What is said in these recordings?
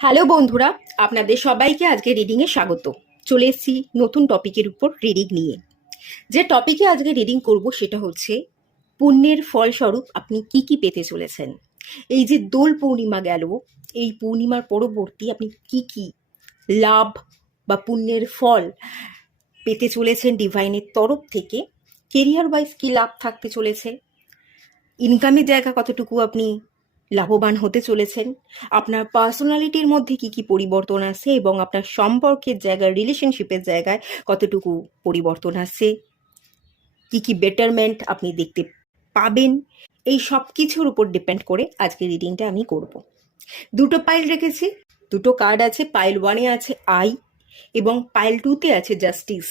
Hello বন্ধুরা, আপনাদের সবাইকে আজকে রিডিংয়ে স্বাগত। চলে এসেছি নতুন টপিকের উপর রিডিং নিয়ে। যে টপিকে আজকে রিডিং করব সেটা হচ্ছে পুণ্যের ফলস্বরূপ আপনি কি কি পেতে চলেছেন। এই যে দোল পূর্ণিমা গেল, এই পূর্ণিমার পরবর্তী আপনি কি কি লাভ বা পুণ্যের ফল পেতে চলেছেন ডিভাইনের তরফ থেকে। কেরিয়ার ওয়াইজ কি লাভ থাকতে চলেছে, ইনকামের জায়গা কতটুকু আপনি লাভবান হতে চলেছেন, আপনার পার্সোনালিটির মধ্যে কি কি পরিবর্তন আসছে এবং আপনার সম্পর্কের জায়গায় রিলেশনশিপের জায়গায় কতটুকু পরিবর্তন আসছে, কি কি বেটারমেন্ট আপনি দেখতে পাবেন, এই সব কিছুর উপর ডিপেন্ড করে আজকে রিডিংটা আমি করব। দুটো পাইল রেখেছি, দুটো কার্ড আছে। পাইল ওয়ানে আছে আই এবং পাইল টুতে আছে জাস্টিস।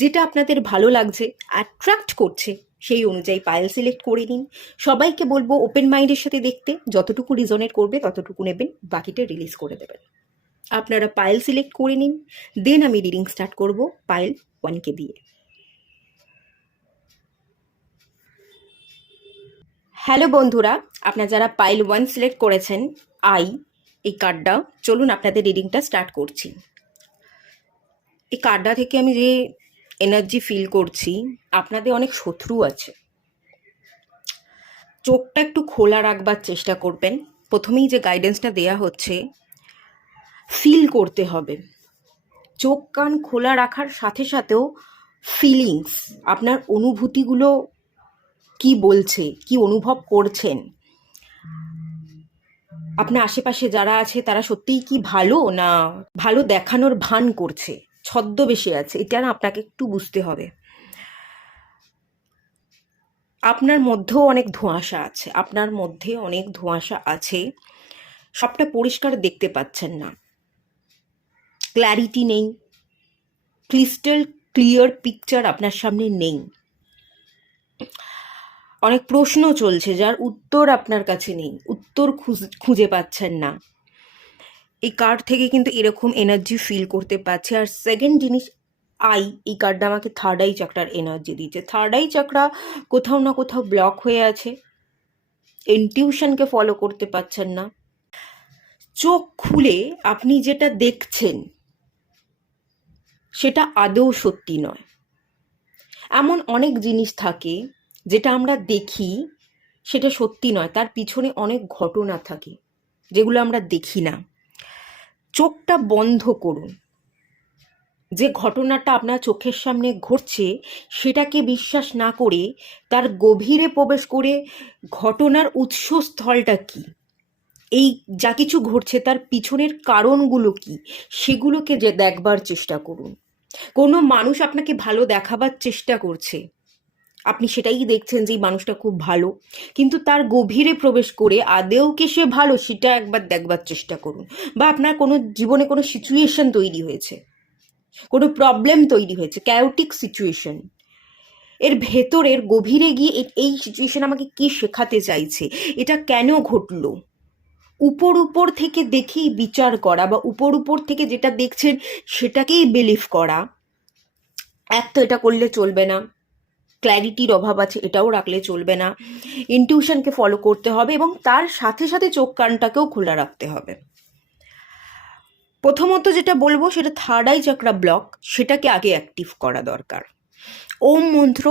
যেটা আপনাদের ভালো লাগছে, অ্যাট্রাক্ট করছে, সেই অনুযায়ী পাইল সিলেক্ট করে নিন। সবাইকে বলবো ওপেন মাইন্ডের সাথে দেখতে, যতটুকু রিজনেট করবে ততটুকু নেবেন, বাকিটা রিলিজ করে দেবেন। আপনারা পাইল সিলেক্ট করে নিন, দেন আমি রিডিং স্টার্ট করব পাইল ওয়ানকে দিয়ে। হ্যালো বন্ধুরা, আপনারা যারা পাইল ওয়ান সিলেক্ট করেছেন আই এই কার্ডটা, চলুন আপনাদের রিডিংটা স্টার্ট করছি। এই কার্ডটা থেকে আমি যে এনার্জি ফিল করছি, আপনাদের অনেক শত্রু আছে। চোখটা একটু খোলা রাখবার চেষ্টা করবেন। প্রথমেই যে গাইডেন্সটা দেয়া হচ্ছে, ফিল করতে হবে। চোখ কান খোলা রাখার সাথে সাথেও ফিলিংস, আপনার অনুভূতিগুলো কি বলছে, কি অনুভব করছেন, আপনার আশেপাশে যারা আছে তারা সত্যিই কি ভালো না ভালো দেখানোর ভান করছে, ছদ্মবেশে আছে, এটা না আপনাকে একটু বুঝতে হবে। আপনার মধ্যেও অনেক ধোঁয়াশা আছে, আপনার মধ্যে অনেক ধোঁয়াশা আছে, সবটা পরিষ্কার দেখতে পাচ্ছেন না, ক্ল্যারিটি নেই, ক্রিস্টাল ক্লিয়ার পিকচার আপনার সামনে নেই। অনেক প্রশ্ন চলছে যার উত্তর আপনার কাছে নেই, উত্তর খুঁজে পাচ্ছেন না। এই কার্ড থেকে কিন্তু এরকম এনার্জি ফিল করতে পারছে। আর সেকেন্ড জিনিস, আই এই কার্ডটা আমাকে থার্ড আই চাকরার এনার্জি দিচ্ছে। থার্ড আই চাকরা কোথাও না কোথাও ব্লক হয়ে আছে, ইনটিউশনকে ফলো করতে পারছেন না। চোখ খুলে আপনি যেটা দেখছেন সেটা আদৌ সত্যি নয়। এমন অনেক জিনিস থাকে যেটা আমরা দেখি সেটা সত্যি নয়, তার পিছনে অনেক ঘটনা থাকে যেগুলো আমরা দেখি না। চোখটা বন্ধ করুন, যে ঘটনাটা আপনার চোখের সামনে ঘটছে সেটাকে বিশ্বাস না করে তার গভীরে প্রবেশ করে ঘটনার উৎসস্থলটা কি, এই যা কিছু ঘটছে তার পিছনের কারণগুলো কি, সেগুলোকে যে দেখবার চেষ্টা করুন। কোনো মানুষ আপনাকে ভালো দেখাবার চেষ্টা করছে, আপনি সেটাই দেখছেন যে এই মানুষটা খুব ভালো, কিন্তু তার গভীরে প্রবেশ করে আদেও কি সে ভালো সেটা একবার দেখবার চেষ্টা করুন। বা আপনার কোনো জীবনে কোনো সিচুয়েশন তৈরি হয়েছে, কোনো প্রবলেম তৈরি হয়েছে, ক্যাওটিক সিচুয়েশন, এর ভেতরের গভীরে গিয়ে এই সিচুয়েশন আমাকে কি শেখাতে চাইছে, এটা কেন ঘটলো, উপর উপর থেকে দেখেই বিচার করা বা উপর উপর থেকে যেটা দেখছেন সেটাকেই বিলিভ করা, এক তো এটা করলে চলবে না, ক্ল্যারিটির অভাব আছে এটাও রাখলে চলবে না, ইনটিউশনকে ফলো করতে হবে এবং তার সাথে সাথে চোখ কানটাকেও খোলা রাখতে হবে। প্রথমত যেটা বলবো সেটা থার্ড আই চাকরা ব্লক, সেটাকে আগে অ্যাক্টিভ করা দরকার। ওম মন্ত্র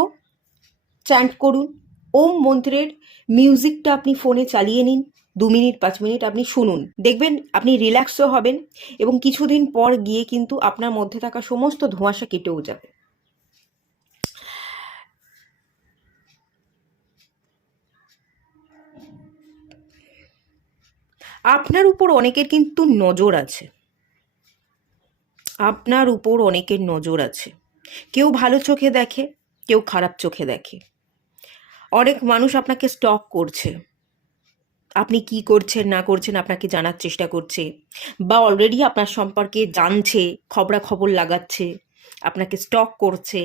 চ্যান্ট করুন। ওম মন্ত্রের মিউজিকটা আপনি ফোনে চালিয়ে নিন, 2 মিনিট 5 মিনিট আপনি শুনুন, দেখবেন আপনি রিল্যাক্সও হবেন এবং কিছুদিন পর গিয়ে কিন্তু আপনার মধ্যে থাকা সমস্ত ধোঁয়াশা কেটেও যাবে। আপনার উপর অনেকের কিন্তু নজর আছে, আপনার উপর অনেকের নজর আছে। কেউ ভালো চোখে দেখে, কেউ খারাপ চোখে দেখে। অনেক মানুষ আপনাকে স্টক করছে, আপনি কি করছেন না করছেন আপনাকে জানার চেষ্টা করছে, বা অলরেডি আপনার সম্পর্কে জানছে, খবরাখবর লাগাচ্ছে, আপনাকে স্টক করছে।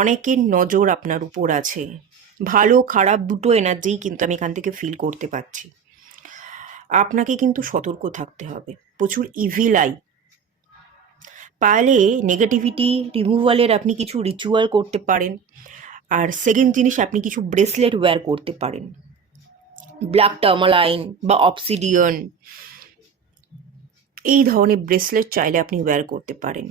অনেকের নজর আপনার উপর আছে, ভালো খারাপ দুটো এনার্জিই কিন্তু আমি এখান থেকে ফিল করতে পারছি। আপনাকে কিন্তু সতর্ক থাকতে হবে। প্রচুর ইভিল আই, পারলে নেগেটিভিটি রিমুভালের আপনি কিছু রিচুয়াল করতে পারেন। আর সেকেন্ড জিনিস, আপনি কিছু ব্রেসলেট ওয়্যার করতে পারেন, ব্ল্যাক টার্মালাইন বা অবসিডিয়ন, এই ধরনের ব্রেসলেট চাইলে আপনি ওয়্যার করতে পারেন।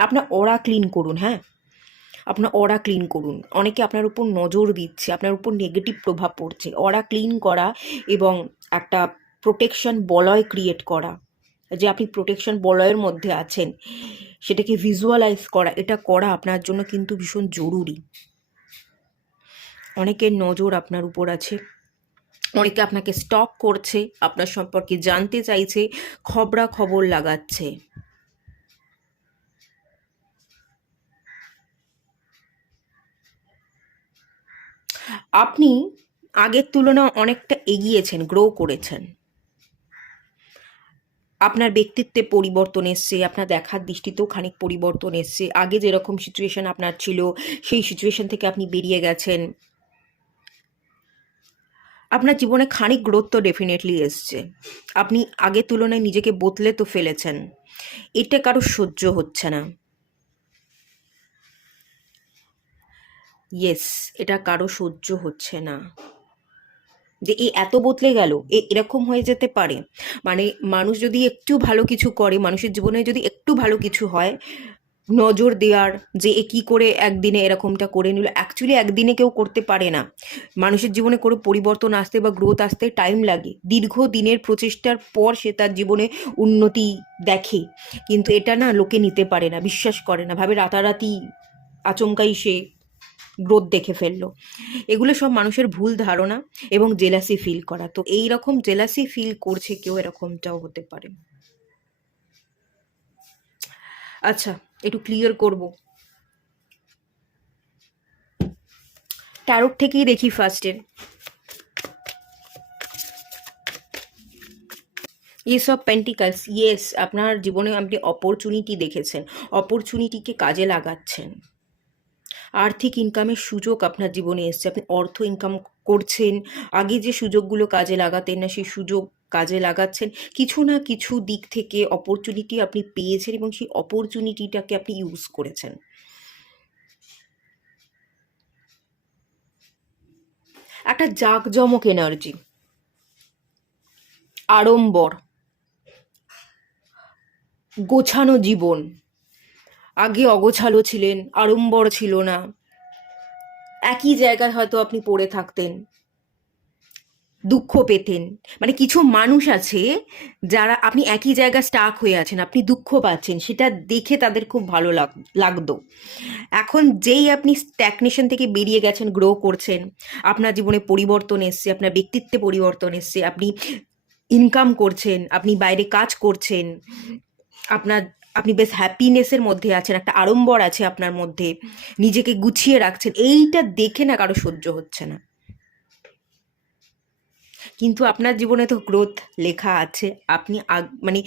আপনার অরা ক্লিন করুন, হ্যাঁ, আপনার অরা ক্লিন করুন। অনেকে আপনার উপর নজর দিচ্ছে, আপনার উপর নেগেটিভ প্রভাব পড়ছে। অরা ক্লিন করা এবং একটা প্রোটেকশন বলয় ক্রিয়েট করা, যে আপনি প্রোটেকশন বলয়ের মধ্যে আছেন সেটাকে ভিজুয়ালাইজ করা, এটা করা আপনার জন্য কিন্তু ভীষণ জরুরি। অনেকের নজর আপনার উপর আছে, অনেকে আপনাকে স্টক করছে, আপনার সম্পর্কে জানতে চাইছে, খবরাখবর লাগাচ্ছে। আপনি আগের তুলনায় অনেকটা এগিয়েছেন, গ্রো করেছেন। আপনার ব্যক্তিত্বে পরিবর্তন এসছে, আপনার দেখার দৃষ্টিতেও খানিক পরিবর্তন এসছে। আগে যেরকম সিচুয়েশন আপনার ছিল সেই সিচুয়েশন থেকে আপনি বেরিয়ে গেছেন। আপনার জীবনে খানিক গ্রোথ তো ডেফিনেটলি এসছে। আপনি আগের তুলনায় নিজেকে বদলে তো ফেলেছেন। এটা কারো সহ্য হচ্ছে না। ইয়েস, এটা কারো সহ্য হচ্ছে না যে এ এত বদলে গেল, এরকম হয়ে যেতে পারে। মানে মানুষ যদি একটু ভালো কিছু করে, মানুষের জীবনে যদি একটু ভালো কিছু হয়, নজর দেওয়ার যে এ কী করে একদিনে এরকমটা করে নিল, অ্যাকচুয়ালি একদিনে কেউ করতে পারে না। মানুষের জীবনে করে পরিবর্তন আসতে বা গ্রোথ আসতে টাইম লাগে। দীর্ঘ দিনের প্রচেষ্টার পর সে তার জীবনে উন্নতি দেখে, কিন্তু এটা না লোকে নিতে পারে না, বিশ্বাস করে না, ভাবে রাতারাতি আচমকাই সে গ্রোথ দেখে ফেললো। এগুলো সব মানুষের ভুল ধারণা এবং জেলাসি ফিল করা। তো এই রকম জেলাসি ফিল করছে কেউ, এরকমটাও হতে পারে। আচ্ছা, একটু ক্লিয়ার করব। ট্যারোট থেকেই দেখি ফার্স্টে। এস অফ পেন্টিকালস, ইয়েস, আপনার জীবনে আপনি অপরচুনিটি দেখেছেন, অপরচুনিটিকে কাজে লাগাচ্ছেন। আর্থিক ইনকামের সুযোগ আপনার জীবনে এসছে, আপনি অর্থ ইনকাম করছেন। আগে যে সুযোগগুলো কাজে লাগাতেন না, সেই সুযোগ কাজে লাগাচ্ছেন। কিছু না কিছু দিক থেকে অপরচুনিটি আপনি পেয়েছেন এবং সেই অপরচুনিটিটাকে আপনি ইউজ করেছেন। একটা জাঁকজমক এনার্জি, আড়ম্বর, গোছানো জীবন। আগে অগোছালো ছিলেন, আড়ম্বর ছিল না, একই জায়গায় হয়তো আপনি পড়ে থাকতেন, দুঃখ পেতেন। মানে কিছু মানুষ আছে যারা, আপনি একই জায়গায় স্টাক হয়ে আছেন, আপনি দুঃখ পাচ্ছেন, সেটা দেখে তাদের খুব ভালো লাগতো। এখন যেই আপনি স্ট্যাগনেশন থেকে বেরিয়ে গেছেন, গ্রো করছেন, আপনার জীবনে পরিবর্তন এসছে, আপনার ব্যক্তিত্বে পরিবর্তন এসছে, আপনি ইনকাম করছেন, আপনি বাইরে কাজ করছেন, আপনার আপনি বেশ হ্যাপিনেসের মধ্যে আছেন, একটা আড়ম্বর আছে আপনার মধ্যে, নিজেকে গুছিয়ে রাখছেন, এইটা দেখে না কারো সহ্য হচ্ছে না। কিন্তু আপনার জীবনে তো গ্রোথ লেখা আছে, আপনি মানে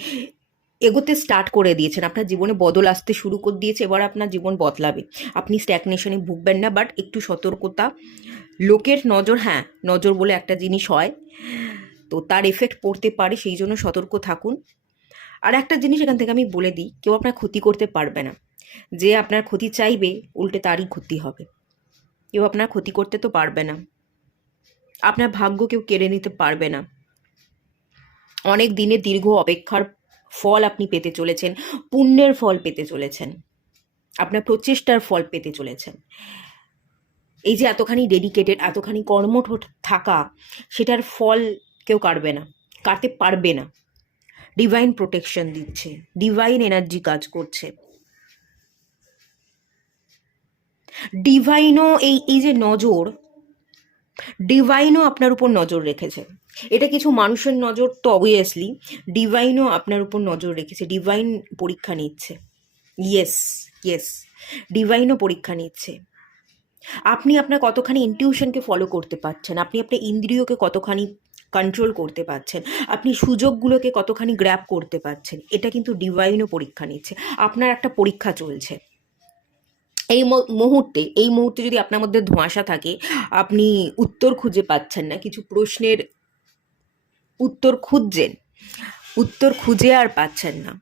এগোতে স্টার্ট করে দিয়েছেন, আপনার জীবনে বদল আসতে শুরু করে দিয়েছে, এবার আপনার জীবন বদলাবে। আপনি স্ট্যাগনেশনে ভুগবেন না, বাট একটু সতর্কতা। লোকের নজর, হ্যাঁ, নজর বলে একটা জিনিস হয়, তো তার এফেক্ট পড়তে পারে, সেই জন্য সতর্ক থাকুন। আর একটা জিনিস এখান থেকে আমি বলে দিই, কেউ আপনার ক্ষতি করতে পারবে না। যে আপনার ক্ষতি চাইবে, উল্টে তারই ক্ষতি হবে। কেউ আপনার ক্ষতি করতে তো পারবে না, আপনার ভাগ্য কেউ কেড়ে নিতে পারবে না। অনেক দিনের দীর্ঘ অপেক্ষার ফল আপনি পেতে চলেছেন, পুণ্যের ফল পেতে চলেছেন, আপনার প্রচেষ্টার ফল পেতে চলেছেন। এই যে এতখানি ডেডিকেটেড, এতখানি কর্মঠ থাকা, সেটার ফল কেউ কাটবে না, কাটতে পারবে না। ডিভাইন প্রোটেকশন দিচ্ছে, ডিভাইন এনার্জি কাজ করছে। ডিভাইনও এই যে নজর, ডিভাইনও আপনার উপর নজর রেখেছে। এটা কিছু মানুষের নজর তো অবভিয়াসলি, ডিভাইনও আপনার উপর নজর রেখেছে, ডিভাইন পরীক্ষা নিচ্ছে। ইয়েস, ইয়েস, ডিভাইনও পরীক্ষা নিচ্ছে। আপনি আপনার কতখানি ইনটিউশনকে ফলো করতে পারছেন, আপনি আপনার ইন্দ্রিয়কে কতখানি কন্ট্রোল করতে পারছেন, আপনি সুযোগগুলোকে কতখানি গ্র্যাব করতে পারছেন, এটা কিন্তু ডিভাইনও পরীক্ষা নিচ্ছে। আপনার একটা পরীক্ষা চলছে এই মুহূর্তে যদি আপনার মধ্যে ধোঁয়াশা থাকে, আপনি উত্তর খুঁজে পাচ্ছেন না, কিছু প্রশ্নের উত্তর খুঁজছেন, উত্তর খুঁজে আর পাচ্ছেন না,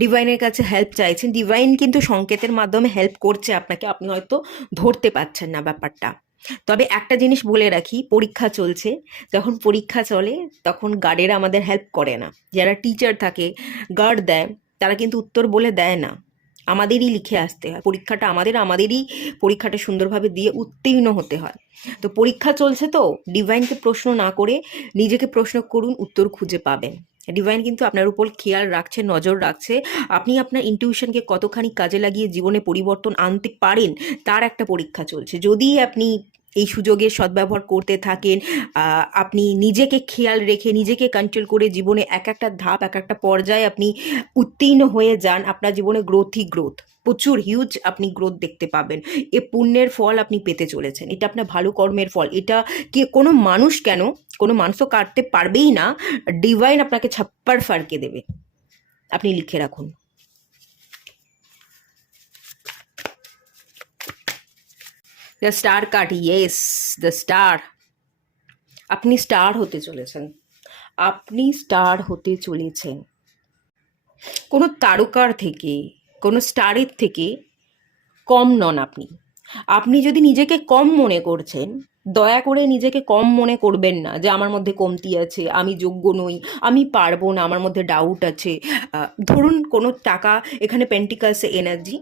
ডিভাইনের কাছে হেল্প চাইছেন, ডিভাইন কিন্তু সংকেতের মাধ্যমে হেল্প করছে আপনাকে, আপনি হয়তো ধরতে পাচ্ছেন না ব্যাপারটা। তবে একটা জিনিস বলে রাখি, পরীক্ষা চলছে, যখন পরীক্ষা চলে তখন গার্ডেরা আমাদের হেল্প করে না। যারা টিচার থাকে, গার্ড দেয়, তারা কিন্তু উত্তর বলে দেয় না, আমাদেরই লিখে আসতে হয়। পরীক্ষাটা আমাদেরই পরীক্ষাটা সুন্দরভাবে দিয়ে উত্তীর্ণ হতে হয়। তো পরীক্ষা চলছে, তো ডিভাইনকে প্রশ্ন না করে নিজেকে প্রশ্ন করুন, উত্তর খুঁজে পাবেন। ডিভাইন কিন্তু আপনার উপর খেয়াল রাখছে, নজর রাখছে। আপনি আপনার ইনটিউশনকে কতখানি কাজে লাগিয়ে জীবনে পরিবর্তন আনতে পারেন, তার একটা পরীক্ষা চলছে। যদি আপনি এই সুযোগের সদ্ব্যবহার করতে থাকেন, আপনি নিজেকে খেয়াল রেখে নিজেকে কন্ট্রোল করে জীবনে এক একটা ধাপ, এক একটা পর্যায়ে আপনি উত্তীর্ণ হয়ে যান, আপনার জীবনে গ্রোথই গ্রোথ, প্রচুর হিউজ আপনি গ্রোথ দেখতে পাবেন। এ পুণ্যের ফল আপনি পেতে চলেছেন, এটা আপনার ভালো কর্মের ফল। এটা কে কোনো মানুষ কেন, কোনো মানুষও কাটতে পারবেই না, ডিভাইন আপনাকে ছাপ্পার ফারকে দেবে। আপনি লিখে রাখুন। The star card, yes, the star. আপনি স্টার হতে চলেছেন, আপনি স্টার হতে চলেছেন। কোনো তারকার থেকে, কোনো স্টারের থেকে কম নন আপনি। আপনি যদি নিজেকে কম মনে করছেন, দয়া করে নিজেকে কম মনে করবেন না, যে আমার মধ্যে কমতি আছে, আমি যোগ্য নই, আমি পারবো না, আমার মধ্যে ডাউট আছে। ধরুন কোনো টাকা, এখানে পেন্টিকালসে এনার্জি,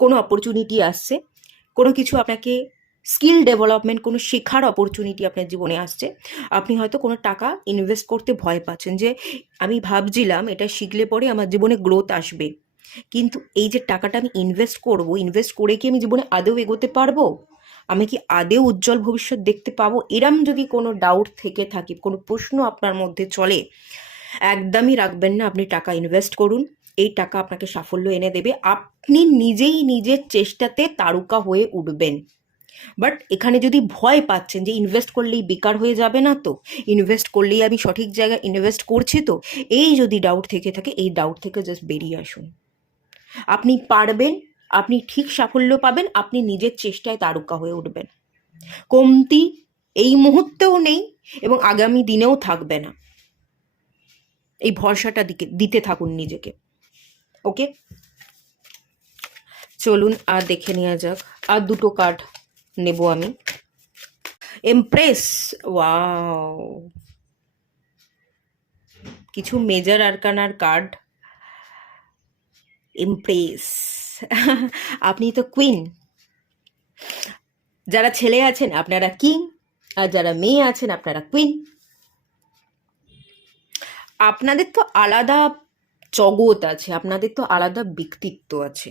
কোনো অপরচুনিটি আসছে, কোনো কিছু আপনাকে স্কিল ডেভেলপমেন্ট, কোনো শেখার অপরচুনিটি আপনার জীবনে আসছে। আপনি হয়তো কোনো টাকা ইনভেস্ট করতে ভয় পাচ্ছেন, যে আমি ভাবছিলাম এটা শিখলে পরে আমার জীবনে গ্রোথ আসবে, কিন্তু এই যে টাকাটা আমি ইনভেস্ট করব, ইনভেস্ট করে কি আমি জীবনে আদৌ এগোতে পারবো, আমি কি আদৌ উজ্জ্বল ভবিষ্যৎ দেখতে পাবো, এরম যদি কোনো ডাউট থেকে থাকে, কোনো প্রশ্ন আপনার মধ্যে চলে, একদমই রাখবেন না। আপনি টাকা ইনভেস্ট করুন, এই টাকা আপনাকে সাফল্য এনে দেবে। আপনি নিজেই নিজের চেষ্টাতে তারকা হয়ে উঠবেন। বাট এখানে যদি ভয় পাচ্ছেন যে ইনভেস্ট করলেই বেকার হয়ে যাবে না, তো ইনভেস্ট করলেই আমি সঠিক জায়গায় ইনভেস্ট করছি তো, এই যদি ডাউট থেকে থাকে, এই ডাউট থেকে জাস্ট বেরিয়ে আসুন। আপনি পারবেন, আপনি ঠিক সাফল্য পাবেন, আপনি নিজের চেষ্টায় তারকা হয়ে উঠবেন। কমতি এই মুহূর্তেও নেই এবং আগামী দিনেও থাকবে না। এই ভরসাটা দিতে থাকুন নিজেকে। ওকে, চলুন আর দেখে নেওয়া যাক। আর দুটো কার্ড নেব আমি। এমপ্রেস, ওয়াও, কিছু মেজর আরকানার কার্ড। এমপ্রেস, আপনি তো কুইন। যারা ছেলে আছেন আপনারা কিং, আর যারা মেয়ে আছেন আপনারা কুইন। আপনাদের তো আলাদা জগৎ আছে, আপনাদের তো আলাদা ব্যক্তিত্ব আছে।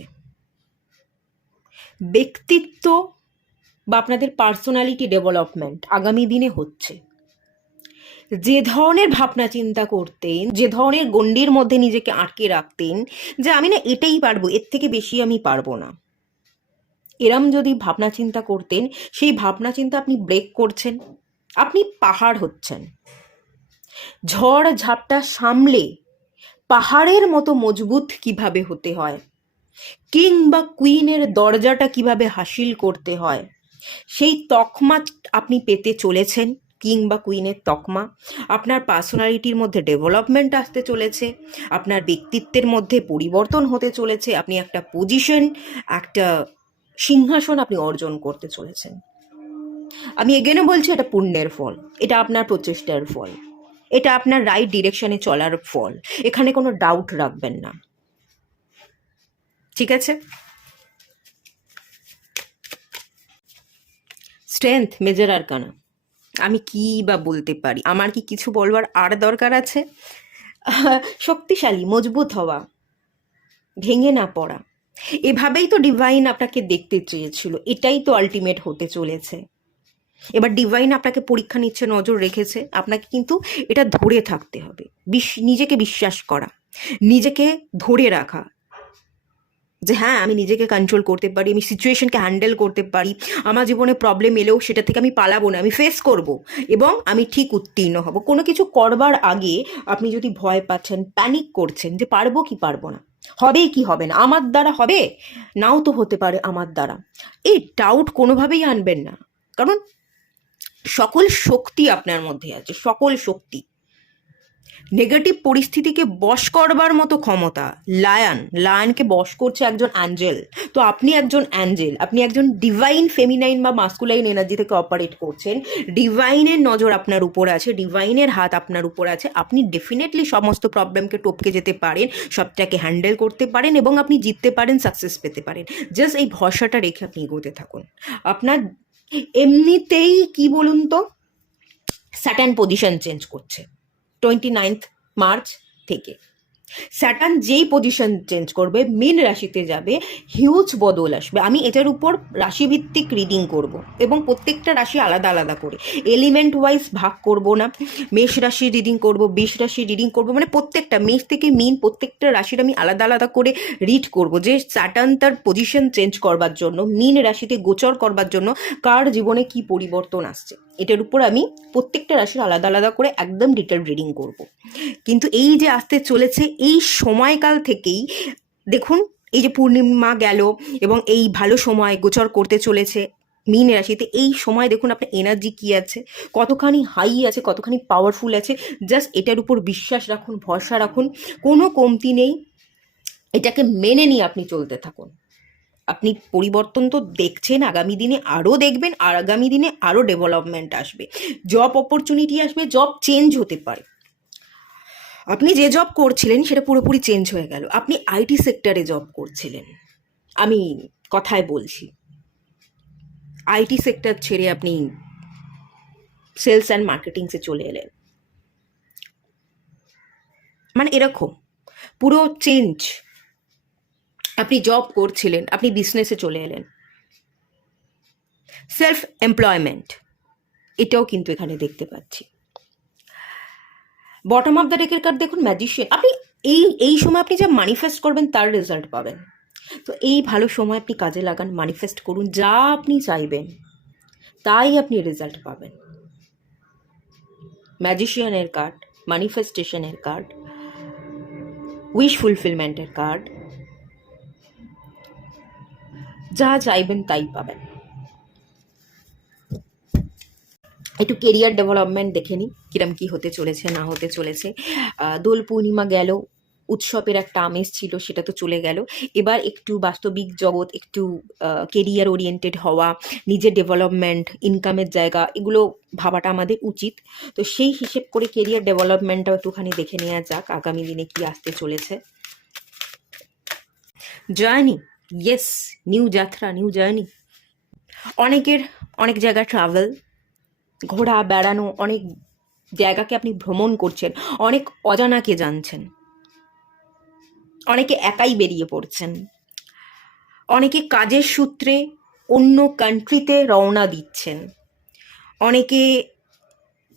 ব্যক্তিত্ব বা আপনাদের পার্সোনালিটি ডেভেলপমেন্ট আগামী দিনে হচ্ছে। যে ধরনের ভাবনা চিন্তা করতেন, যে ধরনের গণ্ডির মধ্যে নিজেকে আটকে রাখতেন, যে আমি না এটাই পারবো, এর থেকে বেশি আমি পারবো না, এরম যদি ভাবনা চিন্তা করতেন, সেই ভাবনা চিন্তা আপনি ব্রেক করছেন, আপনি পাহাড় হচ্ছেন। ঝড় ঝাপটা সামলে পাহাড়ের মতো মজবুত কিভাবে হতে হয়, কিং বা কুইনের দরজাটা কিভাবে হাসিল করতে হয়, সেই তকমা আপনি পেতে চলেছেন। কিং বা কুইনের তকমা। আপনার পার্সোনালিটির মধ্যে ডেভেলপমেন্ট আসতে চলেছে, আপনার ব্যক্তিত্বের মধ্যে পরিবর্তন হতে চলেছে, আপনি একটা পজিশন, একটা সিংহাসন আপনি অর্জন করতে চলেছেন। আমি এগেনও বলছি, এটা পুণ্যের ফল, এটা আপনার প্রচেষ্টার ফল, এটা আপনার রাইট ডিরেকশনে চলার ফল। এখানে কোনো ডাউট রাখবেন না, ঠিক আছে? Strength, major arcana. আমি কি বা বলতে পারি, আমার কি কিছু বলবার আর দরকার আছে? শক্তিশালী, মজবুত হওয়া, ভেঙে না পড়া। এভাবেই তো ডিভাইন আপনাকে দেখতে চেয়েছিল, এটাই তো আলটিমেট হতে চলেছে। এবার ডিভাইন আপনাকে পরীক্ষা নিচ্ছে, নজর রেখেছে, আপনাকে কিন্তু এটা ধরে থাকতে হবে। নিজেকে বিশ্বাস করা, নিজেকে ধরে রাখা, যে হ্যাঁ আমি নিজেকে কন্ট্রোল করতে পারি, আমি সিচুয়েশনকে হ্যান্ডেল করতে পারি, আমার জীবনে প্রবলেম এলেও সেটা থেকে আমি পালাবো না, আমি ফেস করব এবং আমি ঠিক উত্তীর্ণ হব। কোনো কিছু করবার আগে আপনি যদি ভয় পাচ্ছেন, প্যানিক করছেন যে পারবো কি পারবো না, হবে কি হবে না, আমার দ্বারা হবে, নাও তো হতে পারে আমার দ্বারা, এই ডাউট কোনোভাবেই আনবেন না। কারণ সকল শক্তি আপনার মধ্যে আছে, সকল শক্তি। নেগেটিভ পরিস্থিতিকে বশ করবার মতো ক্ষমতা লায়নকে বশ করছে একজন অ্যাঞ্জেল। তো আপনি একজন অ্যাঞ্জেল, আপনি একজন ডিভাইন ফেমিনাইন বা মাস্কুলাইন এনার্জি থেকে অপারেট করছেন। ডিভাইনের নজর আপনার উপর আছে, ডিভাইনের হাত আপনার উপর আছে। আপনি ডেফিনেটলি সমস্ত প্রবলেমকে টপকে যেতে পারেন, সবটাকে হ্যান্ডেল করতে পারেন এবং আপনি জিততে পারেন, সাকসেস পেতে পারেন। জাস্ট এই ভরসাটা রেখে আপনি এগোতে থাকুন। আপনার এমনিতেই কি বলুন তো, স্যাটার্ন পজিশন চেঞ্জ করছে 29 মার্চ থেকে। স্যাটার্ন যেই পজিশন চেঞ্জ করবে, মীন রাশিতে যাবে, হিউজ বদল আসবে। আমি এটার উপর রাশিভিত্তিক রিডিং করব এবং প্রত্যেকটা রাশি আলাদা আলাদা করে এলিমেন্ট ওয়াইজ ভাগ করব না। মেষ রাশি রিডিং করব, বৃষ রাশি রিডিং করব, মানে প্রত্যেকটা মেষ থেকে মীন প্রত্যেকটা রাশির আমি আলাদা আলাদা করে রিড করব যে স্যাটার্ন তার পজিশন চেঞ্জ করবার জন্য, মীন রাশিতে গোচর করবার জন্য কার জীবনে কি পরিবর্তন আসছে, এটার উপর আমি প্রত্যেকটা রাশির আলাদা আলাদা করে একদম ডিটেল রিডিং করব। কিন্তু এই যে আসতে চলেছে এই সময়কাল থেকেই দেখুন, এই যে পূর্ণিমা গেল এবং এই ভালো সময় গোচর করতে চলেছে মীন রাশিতে, এই সময় দেখুন আপনার এনার্জি কি আছে, কতখানি হাই আছে, কতখানি পাওয়ারফুল আছে। জাস্ট এটার উপর বিশ্বাস রাখুন, ভরসা রাখুন, কোনো কমতি নেই। এটাকে মেনে নিয়ে আপনি চলতে থাকুন। আপনি পরিবর্তন তো দেখছেন, আগামী দিনে আরও দেখবেন, আর আগামী দিনে আরও ডেভেলপমেন্ট আসবে, জব অপরচুনিটি আসবে, জব চেঞ্জ হতে পারে। আপনি যে জব করছিলেন সেটা পুরোপুরি চেঞ্জ হয়ে গেল। আপনি আইটি সেক্টরে জব করছিলেন, আমি কথায় বলছি, আইটি সেক্টর ছেড়ে আপনি সেলস অ্যান্ড মার্কেটিংসে চলে এলেন, মানে এরকম পুরো চেঞ্জ। আপনি জব করছিলেন, আপনি বিজনেসে চলে এলেন, সেলফ এমপ্লয়মেন্ট, এটাও কিন্তু এখানে দেখতে পাচ্ছি। বটম অফ দ্য ডেকের কার্ড দেখুন ম্যাজিশিয়ান। আপনি এই সময় আপনি যা ম্যানিফেস্ট করবেন তার রেজাল্ট পাবেন। তো এই ভালো সময় আপনি কাজে লাগান, ম্যানিফেস্ট করুন, যা আপনি চাইবেন তাই আপনি রেজাল্ট পাবেন। ম্যাজিশিয়ানের কার্ড, ম্যানিফেস্টেশনের কার্ড, উইশ ফুলফিলমেন্টের কার্ড, যা চাইবেন তাই পাবেন। একটু কেরিয়ার ডেভেলপমেন্ট দেখে নিই কিরম কি হতে চলেছে না হতে চলেছে। দোল পূর্ণিমা গেল, উৎসবের একটা আমেজ ছিল, সেটা তো চলে গেল। এবার একটু বাস্তবিক জগৎ, একটু কেরিয়ার ওরিয়েন্টেড হওয়া, নিজের ডেভেলপমেন্ট, ইনকামের জায়গা, এগুলো ভাবাটা আমাদের উচিত। তো সেই হিসেব করে কেরিয়ার ডেভেলপমেন্টটাও একটুখানি দেখে নেওয়া যাক আগামী দিনে কি আসতে চলেছে। জার্নি, ইয়েস, নিউ যাত্রা, নিউ জার্নি। অনেকের অনেক জায়গায় ট্রাভেল, ঘোরা, বেড়ানো, অনেক জায়গাকে আপনি ভ্রমণ করছেন, অনেক অজানাকে জানছেন, অনেকে একাই বেরিয়ে পড়ছেন, অনেকে কাজের সূত্রে অন্য কান্ট্রিতে রওনা দিচ্ছেন, অনেকে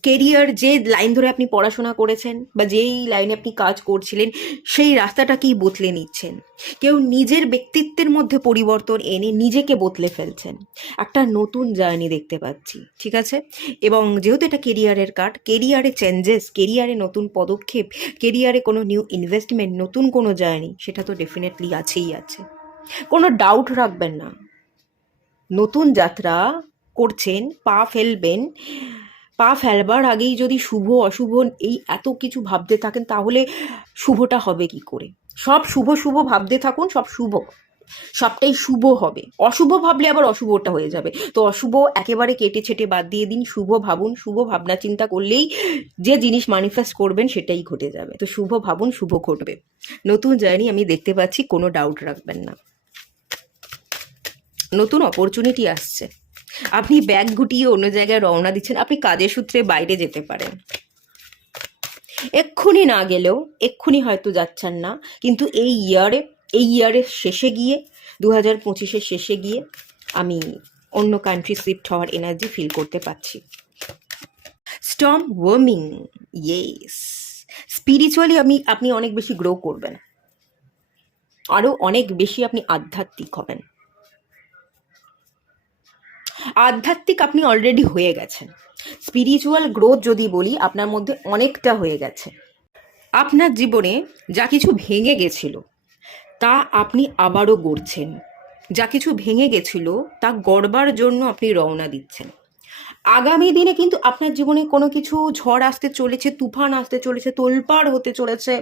কেরিয়ার যে লাইন ধরে আপনি পড়াশোনা করেছেন বা যেই লাইনে আপনি কাজ করছিলেন সেই রাস্তাটাকেই বদলে নিচ্ছেন। কেউ নিজের ব্যক্তিত্বের মধ্যে পরিবর্তন এনে নিজেকে বদলে ফেলছেন। একটা নতুন জার্নি দেখতে পাচ্ছি, ঠিক আছে? এবং যেহেতু এটা কেরিয়ারের কার্ড, কেরিয়ারে চেঞ্জেস, কেরিয়ারে নতুন পদক্ষেপ, কেরিয়ারে কোনো নিউ ইনভেস্টমেন্ট, নতুন কোনো জার্নি, সেটা তো ডেফিনেটলি আছেই আছে। কোনো ডাউট রাখবেন না, নতুন যাত্রা করছেন, পা ফেলবেন, পা ফেলবার আগেই যদি শুভ অশুভ এই এত কিছু ভাবতে থাকেন তাহলে শুভটা হবে কি করে? সব শুভ শুভ ভাবতে থাকুন, সব শুভ, সবটাই শুভ হবে। অশুভ ভাবলে আবার অশুভটা হয়ে যাবে। তো অশুভ একেবারে কেটে ছেটে বাদ দিয়ে দিন, শুভ ভাবুন, শুভ ভাবনা চিন্তা করলেই যে জিনিস ম্যানিফেস্ট করবেন সেটাই ঘটে যাবে। তো শুভ ভাবুন, শুভ ঘটবে। নতুন জার্নি আমি দেখতে পাচ্ছি, কোনো ডাউট রাখবেন না। নতুন অপরচুনিটি আসছে, আপনি ব্যাগ গুটিয়ে অন্য জায়গায় রওনা দিচ্ছেন, আপনি কাজের সূত্রে বাইরে যেতে পারেন। এক্ষুনি না গেলেও, এক্ষুনি হয়তো যাচ্ছেন না, কিন্তু এই ইয়ারের শেষে গিয়ে, 2025-এর শেষে গিয়ে আমি অন্য কান্ট্রি শিফট হওয়ার এনার্জি ফিল করতে পারছি। স্টর্ম ওয়ার্মিং, ইয়েস, স্পিরিচুয়ালি আপনি অনেক বেশি গ্রো করবেন, আরও অনেক বেশি আপনি আধ্যাত্মিক হবেন। আধ্যাত্মিক আপনি অলরেডি হয়ে গেছেন, স্পিরিচুয়াল গ্রোথ যদি বলি আপনার মধ্যে অনেকটা হয়ে গেছে। আপনার জীবনে যা কিছু ভেঙে গেছিল তা আপনি আবারও গড়ছেন, যা কিছু ভেঙে গেছিল তা গড়বার জন্য আপনি রওনা দিচ্ছেন। আগামী দিনে কিন্তু আপনার জীবনে কোনো কিছু ঝড় আসতে চলেছে, তুফান আসতে চলেছে, তোলপাড় হতে চলেছে,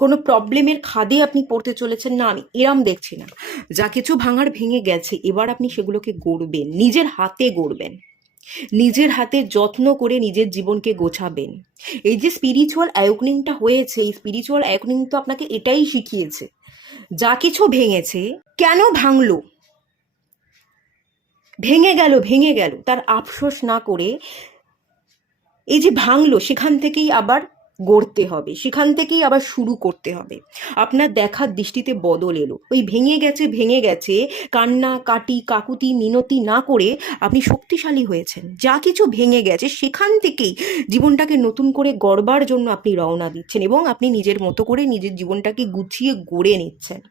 কোনো প্রবলেমের খাদে আপনি পড়তে চলেছেন, না আমি এরম দেখছি না। যা কিছু ভাঙার ভেঙে গেছে, এবার আপনি সেগুলোকে গড়বেন, নিজের হাতে গড়বেন, নিজের হাতে যত্ন করে নিজের জীবনকে গোছাবেন। এই যে স্পিরিচুয়াল অ্যাওয়েকনিংটা হয়েছে, এই স্পিরিচুয়াল অ্যাওয়েকনিং তো আপনাকে এটাই শিখিয়েছে, যা কিছু ভেঙেছে, কেন ভাঙলো, ভেঙে গেল তার আফসোস না করে, এই যে ভাঙলো সেখান থেকেই আবার গড়তে হবে, সেখান থেকেই আবার শুরু করতে হবে। আপনার দেখার দৃষ্টিতে বদল এলো, ওই ভেঙে গেছে কান্না কাটি কাকুতি মিনতি না করে আপনি শক্তিশালী হয়েছেন। যা কিছু ভেঙে গেছে সেখান থেকেই জীবনটাকে নতুন করে গড়বার জন্য আপনি রওনা দিচ্ছেন, এবং আপনি নিজের মতো করে নিজের জীবনটাকে গুছিয়ে গড়ে নিচ্ছেন।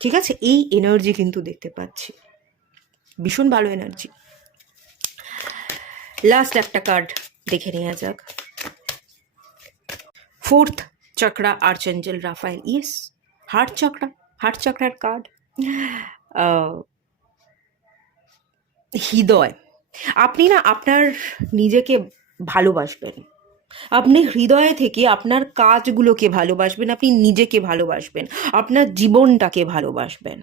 ঠিক আছে, এই এনার্জি কিন্তু দেখতে পাচ্ছি, ভীষণ ভালো এনার্জি। লাস্ট একটা কার্ড দেখে নেওয়া যাক। Fourth chakra, archangel Raphael. Yes, heart চক্রার কার্ড। হৃদয়, আপনি না আপনার নিজেকে ভালোবাসবেন, আপনি হৃদয় থেকে আপনার কাজগুলোকে ভালোবাসবেন, আপনি নিজেকে ভালোবাসবেন, আপনার জীবনটাকে ভালোবাসবেন।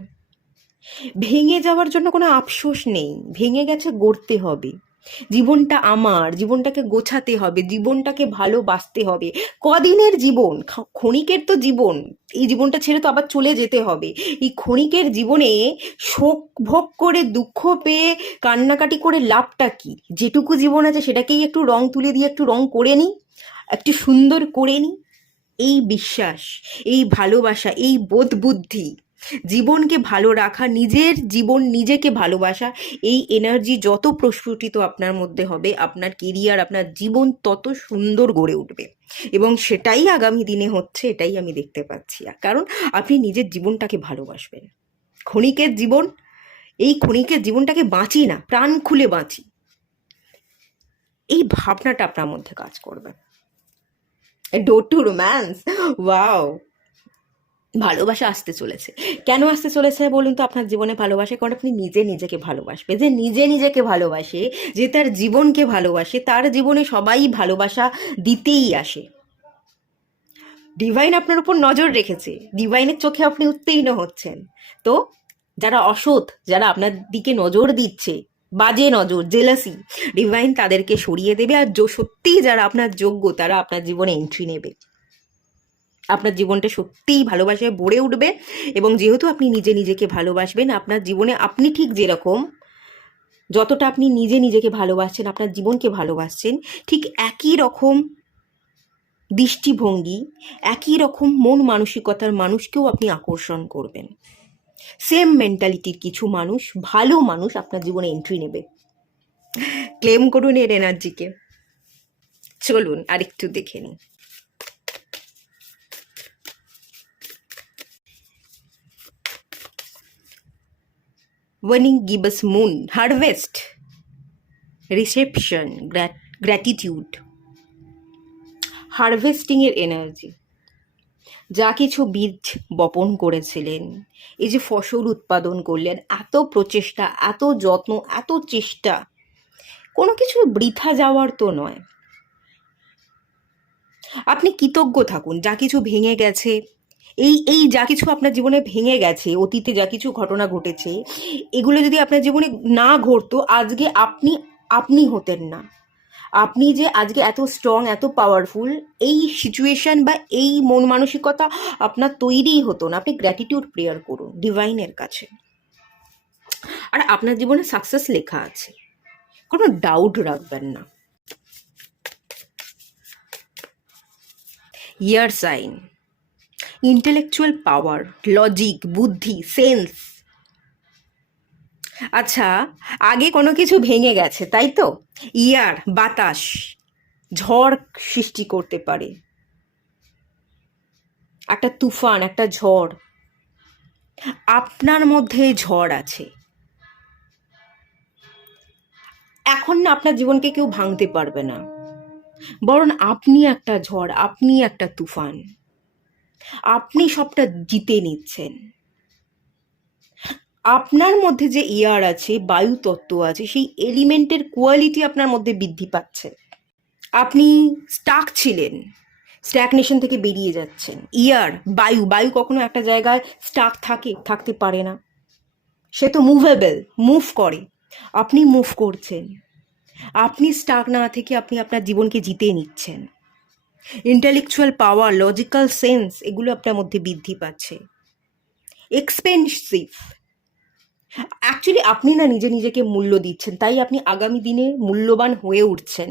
ভেঙে যাওয়ার জন্য কোনো আফসোস নেই, ভেঙে গেছে গড়তে হবে, জীবনটা আমার, জীবনটাকে গোছাতে হবে, জীবনটাকে ভালোবাসতে হবে। কদিনের জীবন, ক্ষণিকের তো জীবন, এই জীবনটা ছেড়ে তো আবার চলে যেতে হবে। এই ক্ষণিকের জীবনে শোক ভোগ করে, দুঃখ পেয়ে, কান্নাকাটি করে লাভটা কি? যেটুকু জীবন আছে সেটাকেই একটু রং তুলে দিয়ে একটু রং করে নিই, একটু সুন্দর করে নিই। এই বিশ্বাস, এই ভালোবাসা, এই বোধ বুদ্ধি, জীবনকে ভালো রাখা, নিজের জীবন নিজেকে ভালোবাসা, এই এনার্জি যত প্রস্ফুটিত আপনার মধ্যে হবে, আপনার কেরিয়ার, আপনার জীবন তত সুন্দর গড়ে উঠবে। এবং সেটাই আগামী দিনে হচ্ছে, এটাই আমি দেখতে পাচ্ছি। কারণ আপনি নিজের জীবনটাকে ভালোবাসবেন। ক্ষণিকের জীবন, এই ক্ষণিকের জীবনটাকে বাঁচি না, প্রাণ খুলে বাঁচি, এই ভাবনাটা আপনার মধ্যে কাজ করবে। ডোর টু রোম্যান্স, ওয়াও, ভালোবাসা আসতে চলেছে। কেন আসতে চলেছে বলুন তো? আপনার জীবনে ভালোবাসে কারণ আপনি নিজে নিজেকে ভালোবাসবে। যে নিজে নিজেকে ভালোবাসে, যে তার জীবনকে ভালোবাসে, তার জীবনে সবাই ভালোবাসা দিতেই আসে। ডিভাইন আপনার উপর নজর রেখেছে, ডিভাইনের চোখে আপনি উত্তীর্ণ হচ্ছেন। তো যারা অসৎ, যারা আপনার দিকে নজর দিচ্ছে, বাজে নজর, জেলাসি, ডিভাইন তাদেরকে সরিয়ে দেবে। আর সত্যিই যারা আপনার যোগ্য, তারা আপনার জীবনে এন্ট্রি নেবে, আপনার জীবনটা সত্যিই ভালোবাসায় ভরে উঠবে। এবং যেহেতু আপনি নিজে নিজেকে ভালোবাসবেন, আপনার জীবনে আপনি ঠিক যেরকম, যতটা আপনি নিজে নিজেকে ভালোবাসছেন, আপনার জীবনকে ভালোবাসছেন, ঠিক একই রকম দৃষ্টিভঙ্গি, একই রকম মন মানসিকতার মানুষকেও আপনি আকর্ষণ করবেন। সেম মেন্টালিটির কিছু মানুষ, ভালো মানুষ আপনার জীবনে এন্ট্রি নেবে। ক্লেম করুন এর এনার্জিকে। চলুন আরেকটু দেখে নিই। Winning gibbous moon, harvest, reception, gratitude, harvesting এর এনার্জি। যা কিছু বীজ বপন করেছিলেন, এই যে ফসল উৎপাদন করলেন, এত প্রচেষ্টা, এত যত্ন, এত চেষ্টা, কোনো কিছু বৃথা যাওয়ার তো নয়। আপনি কৃতজ্ঞ থাকুন। যা কিছু ভেঙে গেছে, এই এই যা কিছু আপনার জীবনে ভেঙে গেছে, অতীতে যা কিছু ঘটনা ঘটেছে, এগুলো যদি আপনার জীবনে না ঘটতো, আজকে আপনি আপনি হতেন না। আপনি যে আজকে এত স্ট্রং, এত পাওয়ারফুল, এই সিচুয়েশন বা এই মন মানসিকতা আপনার তৈরিই হতো না। আপনি গ্র্যাটিটিউড প্রেয়ার করুন ডিভাইনের কাছে, আর আপনার জীবনে সাকসেস লেখা আছে, কোনো ডাউট রাখবেন না। ইয়ার সাইন, ইন্টেলেকচুয়াল পাওয়ার, লজিক, বুদ্ধি, সেন্স। আচ্ছা, আগে কোনো কিছু ভেঙে গেছে তাই তো? ইয়ার, বাতাস, ঝড় সৃষ্টি করতে পারে, একটা তুফান, একটা ঝড়। আপনার মধ্যে ঝড় আছে। এখন না আপনার জীবনকে কেউ ভাঙতে পারবে না, বরং আপনি একটা ঝড়, আপনি একটা তুফান, আপনি সবটা জিতে নিচ্ছেন। আপনার মধ্যে যে এয়ার আছে, বায়ু তত্ত্ব আছে, সেই এলিমেন্টের কোয়ালিটি আপনার মধ্যে বৃদ্ধি পাচ্ছে। আপনি স্টাক ছিলেন, স্ট্যাগনেশন থেকে বেরিয়ে যাচ্ছেন। এয়ার, বায়ু, বায়ু কখনো একটা জায়গায় স্টাক থাকতে পারে না, সে তো মুভেবল, মুভ করে। আপনি মুভ করছেন, আপনি স্টাক না থেকে আপনি আপনার জীবনকে জিতে নিচ্ছেন। ইন্টেলেকচুয়াল পাওয়ার, লজিক্যাল সেন্স, এগুলো আপনার মধ্যে বৃদ্ধি পাচ্ছে। এক্সপেন্সিভ, অ্যাকচুয়ালি আপনি না নিজেকে মূল্য দিচ্ছেন, তাই আপনি আগামী দিনে মূল্যবান হয়ে উঠছেন।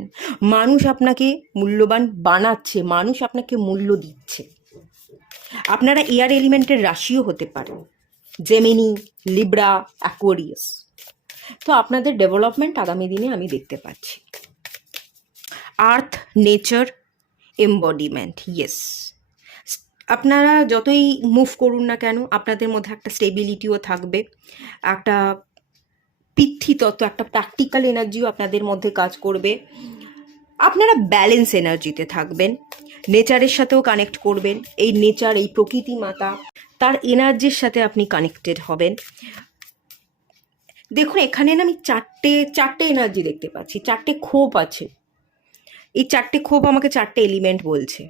মানুষ আপনাকে মূল্যবান বানাচ্ছে, মানুষ আপনাকে মূল্য দিচ্ছে। আপনারা এয়ার এলিমেন্টের রাশিও হতে পারেন, জেমিনি, লিব্রা, অ্যাকোয়ারিয়াস। তো আপনাদের ডেভেলপমেন্ট আগামী দিনে আমি দেখতে পাচ্ছি। আর্থ, নেচার, এমবডিমেন্ট, ইয়েস। আপনারা যতই মুভ করুন না কেন, আপনাদের মধ্যে একটা স্টেবিলিটিও থাকবে, একটা তত্ত্ব, একটা প্র্যাকটিক্যাল এনার্জিও আপনাদের মধ্যে কাজ করবে। আপনারা ব্যালেন্স এনার্জিতে থাকবেন, নেচারের সাথেও কানেক্ট করবেন। এই নেচার, এই প্রকৃতি মাতা, তার এনার্জির সাথে আপনি কানেক্টেড হবেন। দেখুন এখানে না আমি চারটে এনার্জি দেখতে পাচ্ছি, চারটে ক্ষোভ আছে। এই চারটে ক্ষোভ আমাকে চারটে এলিমেন্ট বলছে: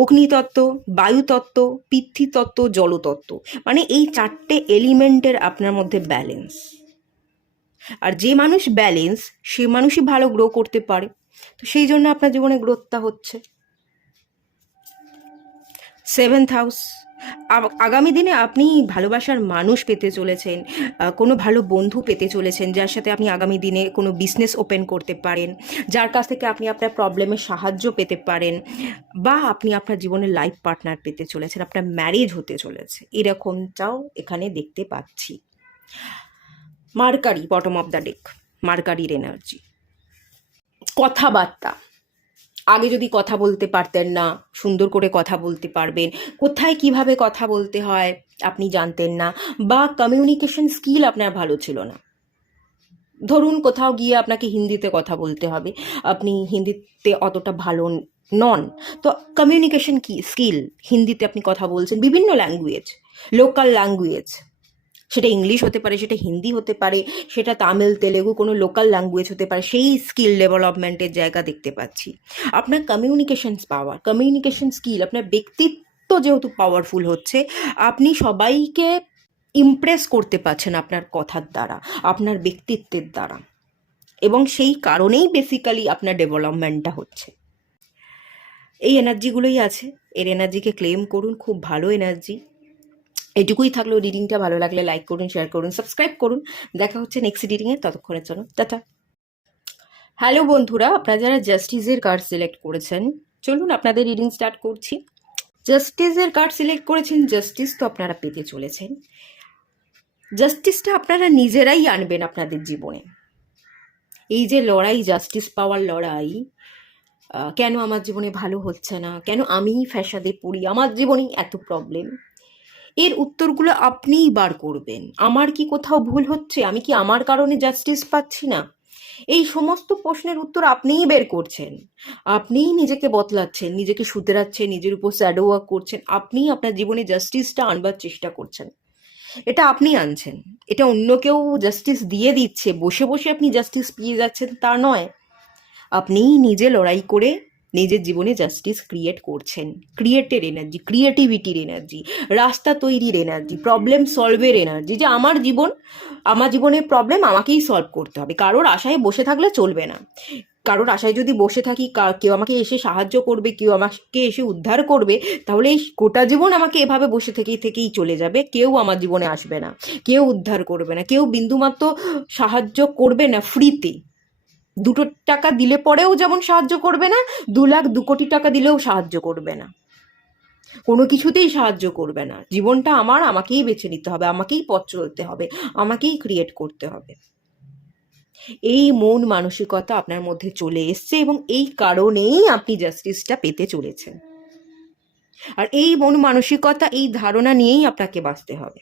অগ্নিতত্ত্ব, বায়ুতত্ত্ব, পৃথ্বীতত্ত্ব, জলতত্ত্ব। মানে এই চারটে এলিমেন্টের আপনার মধ্যে ব্যালেন্স। আর যে মানুষ ব্যালেন্স, সে মানুষই ভালো গ্রো করতে পারে। তো সেই জন্য আপনার জীবনে গ্রোথটা হচ্ছে। 7th হাউস, আগামী দিনে আপনি ভালোবাসার মানুষ পেতে চলেছেন, কোনো ভালো বন্ধু পেতে চলেছেন, যার সাথে আপনি আগামী দিনে কোনো বিজনেস ওপেন করতে পারেন, যার কাছ থেকে আপনি আপনার প্রবলেমে সাহায্য পেতে পারেন, বা আপনি আপনার জীবনের লাইফ পার্টনার পেতে চলেছেন, আপনার ম্যারেজ হতে চলেছে, এরকমটাও এখানে দেখতে পাচ্ছি। Mercury, bottom of the deck, মার্কারির এনার্জি। কথাবার্তা, আগে যদি কথা বলতে পারতেন না, সুন্দর করে কথা বলতে পারবেন, কোথায় কিভাবে কথা বলতে হয় আপনি জানতেন না, বা কমিউনিকেশন স্কিল আপনার ভালো ছিল না। ধরুন কোথাও গিয়ে আপনাকে হিন্দিতে কথা বলতে হবে, আপনি হিন্দিতে অতটা ভালো নন, তো কমিউনিকেশন স্কিল, হিন্দিতে আপনি কথা বলছেন, বিভিন্ন ল্যাঙ্গুয়েজ, লোকাল ল্যাঙ্গুয়েজ, সেটা ইংলিশ হতে পারে, সেটা হিন্দি হতে পারে, সেটা তামিল, তেলেগু, কোনো লোকাল ল্যাঙ্গুয়েজ হতে পারে, সেই স্কিল ডেভেলপমেন্টের জায়গা দেখতে পাচ্ছি। আপনার কমিউনিকেশন স্কিল, আপনার ব্যক্তিত্ব যেহেতু পাওয়ারফুল হচ্ছে, আপনি সবাইকে ইমপ্রেস করতে পারছেন আপনার কথার দ্বারা, আপনার ব্যক্তিত্বের দ্বারা, এবং সেই কারণেই বেসিক্যালি আপনার ডেভেলপমেন্টটা হচ্ছে। এই এনার্জিগুলোই আছে, এর এনার্জিকে ক্লেম করুন, খুব ভালো এনার্জি। এটুকুই থাকলো। রিডিংটা ভালো লাগলে লাইক করুন, শেয়ার করুন, সাবস্ক্রাইব করুন। দেখা হচ্ছে নেক্সট রিডিংয়ে, ততক্ষণের জন্য টাটা। হ্যালো বন্ধুরা, আপনারা যারা জাস্টিসের কার্ড সিলেক্ট করেছেন, চলুন আপনাদের রিডিং স্টার্ট করছি। জাস্টিসের কার্ড সিলেক্ট করেছেন, জাস্টিস তো আপনারা পেতে চলেছেন। জাস্টিসটা আপনারা নিজেরাই আনবেন আপনাদের জীবনে। এই যে লড়াই, জাস্টিস পাওয়ার লড়াই, কেন আমার জীবনে ভালো হচ্ছে না, কেন আমি ফ্যাসাদে পড়ি, আমার জীবনেই এত প্রবলেম, এর উত্তরগুলো আপনিই বার করবেন। আমার কি কোথাও ভুল হচ্ছে, আমি কি আমার কারণে জাস্টিস পাচ্ছি না, এই সমস্ত প্রশ্নের উত্তর আপনিই বের করছেন। আপনিই নিজেকে বদলাচ্ছেন, নিজেকে শুধরাচ্ছেন, নিজের উপর শ্যাডো ওয়ার্ক করছেন, আপনিই আপনার জীবনে জাস্টিসটা আনবার চেষ্টা করছেন। এটা আপনি আনছেন, এটা অন্য কেউ জাস্টিস দিয়ে দিচ্ছে, বসে বসে আপনি জাস্টিস পেয়ে যাচ্ছেন তা নয়। আপনিই নিজে লড়াই করে নিজের জীবনে জাস্টিস ক্রিয়েট করছেন। ক্রিয়েটের এনার্জি, ক্রিয়েটিভিটির এনার্জি, রাস্তা তৈরির এনার্জি, প্রবলেম সলভের এনার্জি, যে আমার জীবনের প্রবলেম আমাকেই সলভ করতে হবে। কারোর আশায় বসে থাকলে চলবে না। কারোর আশায় যদি বসে থাকি, কেউ আমাকে এসে সাহায্য করবে, কেউ আমাকে এসে উদ্ধার করবে, তাহলে এই গোটা জীবন আমাকে এভাবে বসে থেকেই চলে যাবে। কেউ আমার জীবনে আসবে না, কেউ উদ্ধার করবে না, কেউ বিন্দুমাত্র সাহায্য করবে না ফ্রিতে। 2 টাকা দিলে পরেও যেমন সাহায্য করবে না, 2 লাখ 2 কোটি টাকা দিলেও সাহায্য করবে না, কোনো কিছুতেই সাহায্য করবে না। জীবনটা আমাকেই বেছে নিতে হবে, আমাকেই পথ চলতে হবে, আমাকেই ক্রিয়েট করতে হবে। এই মন মানসিকতা আপনার মধ্যে চলে এসছে, এবং এই কারণেই আপনি জাস্টিসটা পেতে চলেছেন। আর এই মন মানসিকতা, এই ধারণা নিয়েই আপনাকে বাঁচতে হবে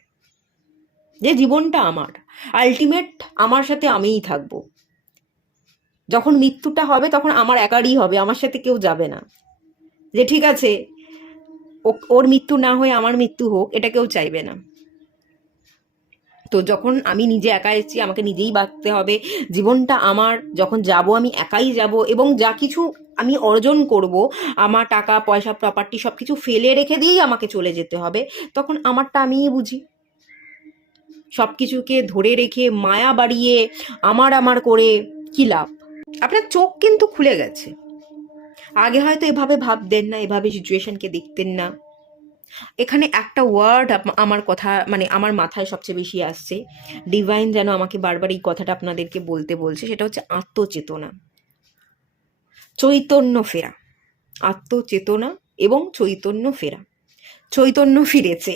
যে জীবনটা আমার, আলটিমেট আমার সাথে আমিই থাকবো। যখন মৃত্যুটা হবে তখন আমার একারই হবে, আমার সাথে কেউ যাবে না। যে ঠিক আছে, ওর মৃত্যু না হয়ে আমার মৃত্যু হোক, এটা কেউ চাইবে না। তো তো যখন আমি নিজে একা এসেছি, আমাকে নিজেই বাঁচতে হবে, জীবনটা আমার, যখন যাব আমি একাই যাব, এবং যা কিছু আমি অর্জন করব, আমার টাকা পয়সা প্রপার্টি সব কিছু ফেলে রেখে দিয়েই আমাকে চলে যেতে হবে, তখন আমারটা আমিই বুঝি। সব কিছুকে ধরে রেখে মায়া বাড়িয়ে আমার আমার করে কি লাভ? আপনার চোখ কিন্তু খুলে গেছে। আগে হয়তো এভাবে ভাবতেন না, এভাবে সিচুয়েশনকে দেখতেন না। এখানে একটা ওয়ার্ড আমার কথা মানে আমার মাথায় সবচেয়ে বেশি আসছে, ডিভাইন যেন আমাকে বারবার এই কথাটা আপনাদেরকে বলতে বলছে, সেটা হচ্ছে আত্মচেতনা, চৈতন্য ফেরা। আত্মচেতনা এবং চৈতন্য ফেরা। চৈতন্য ফিরেছে,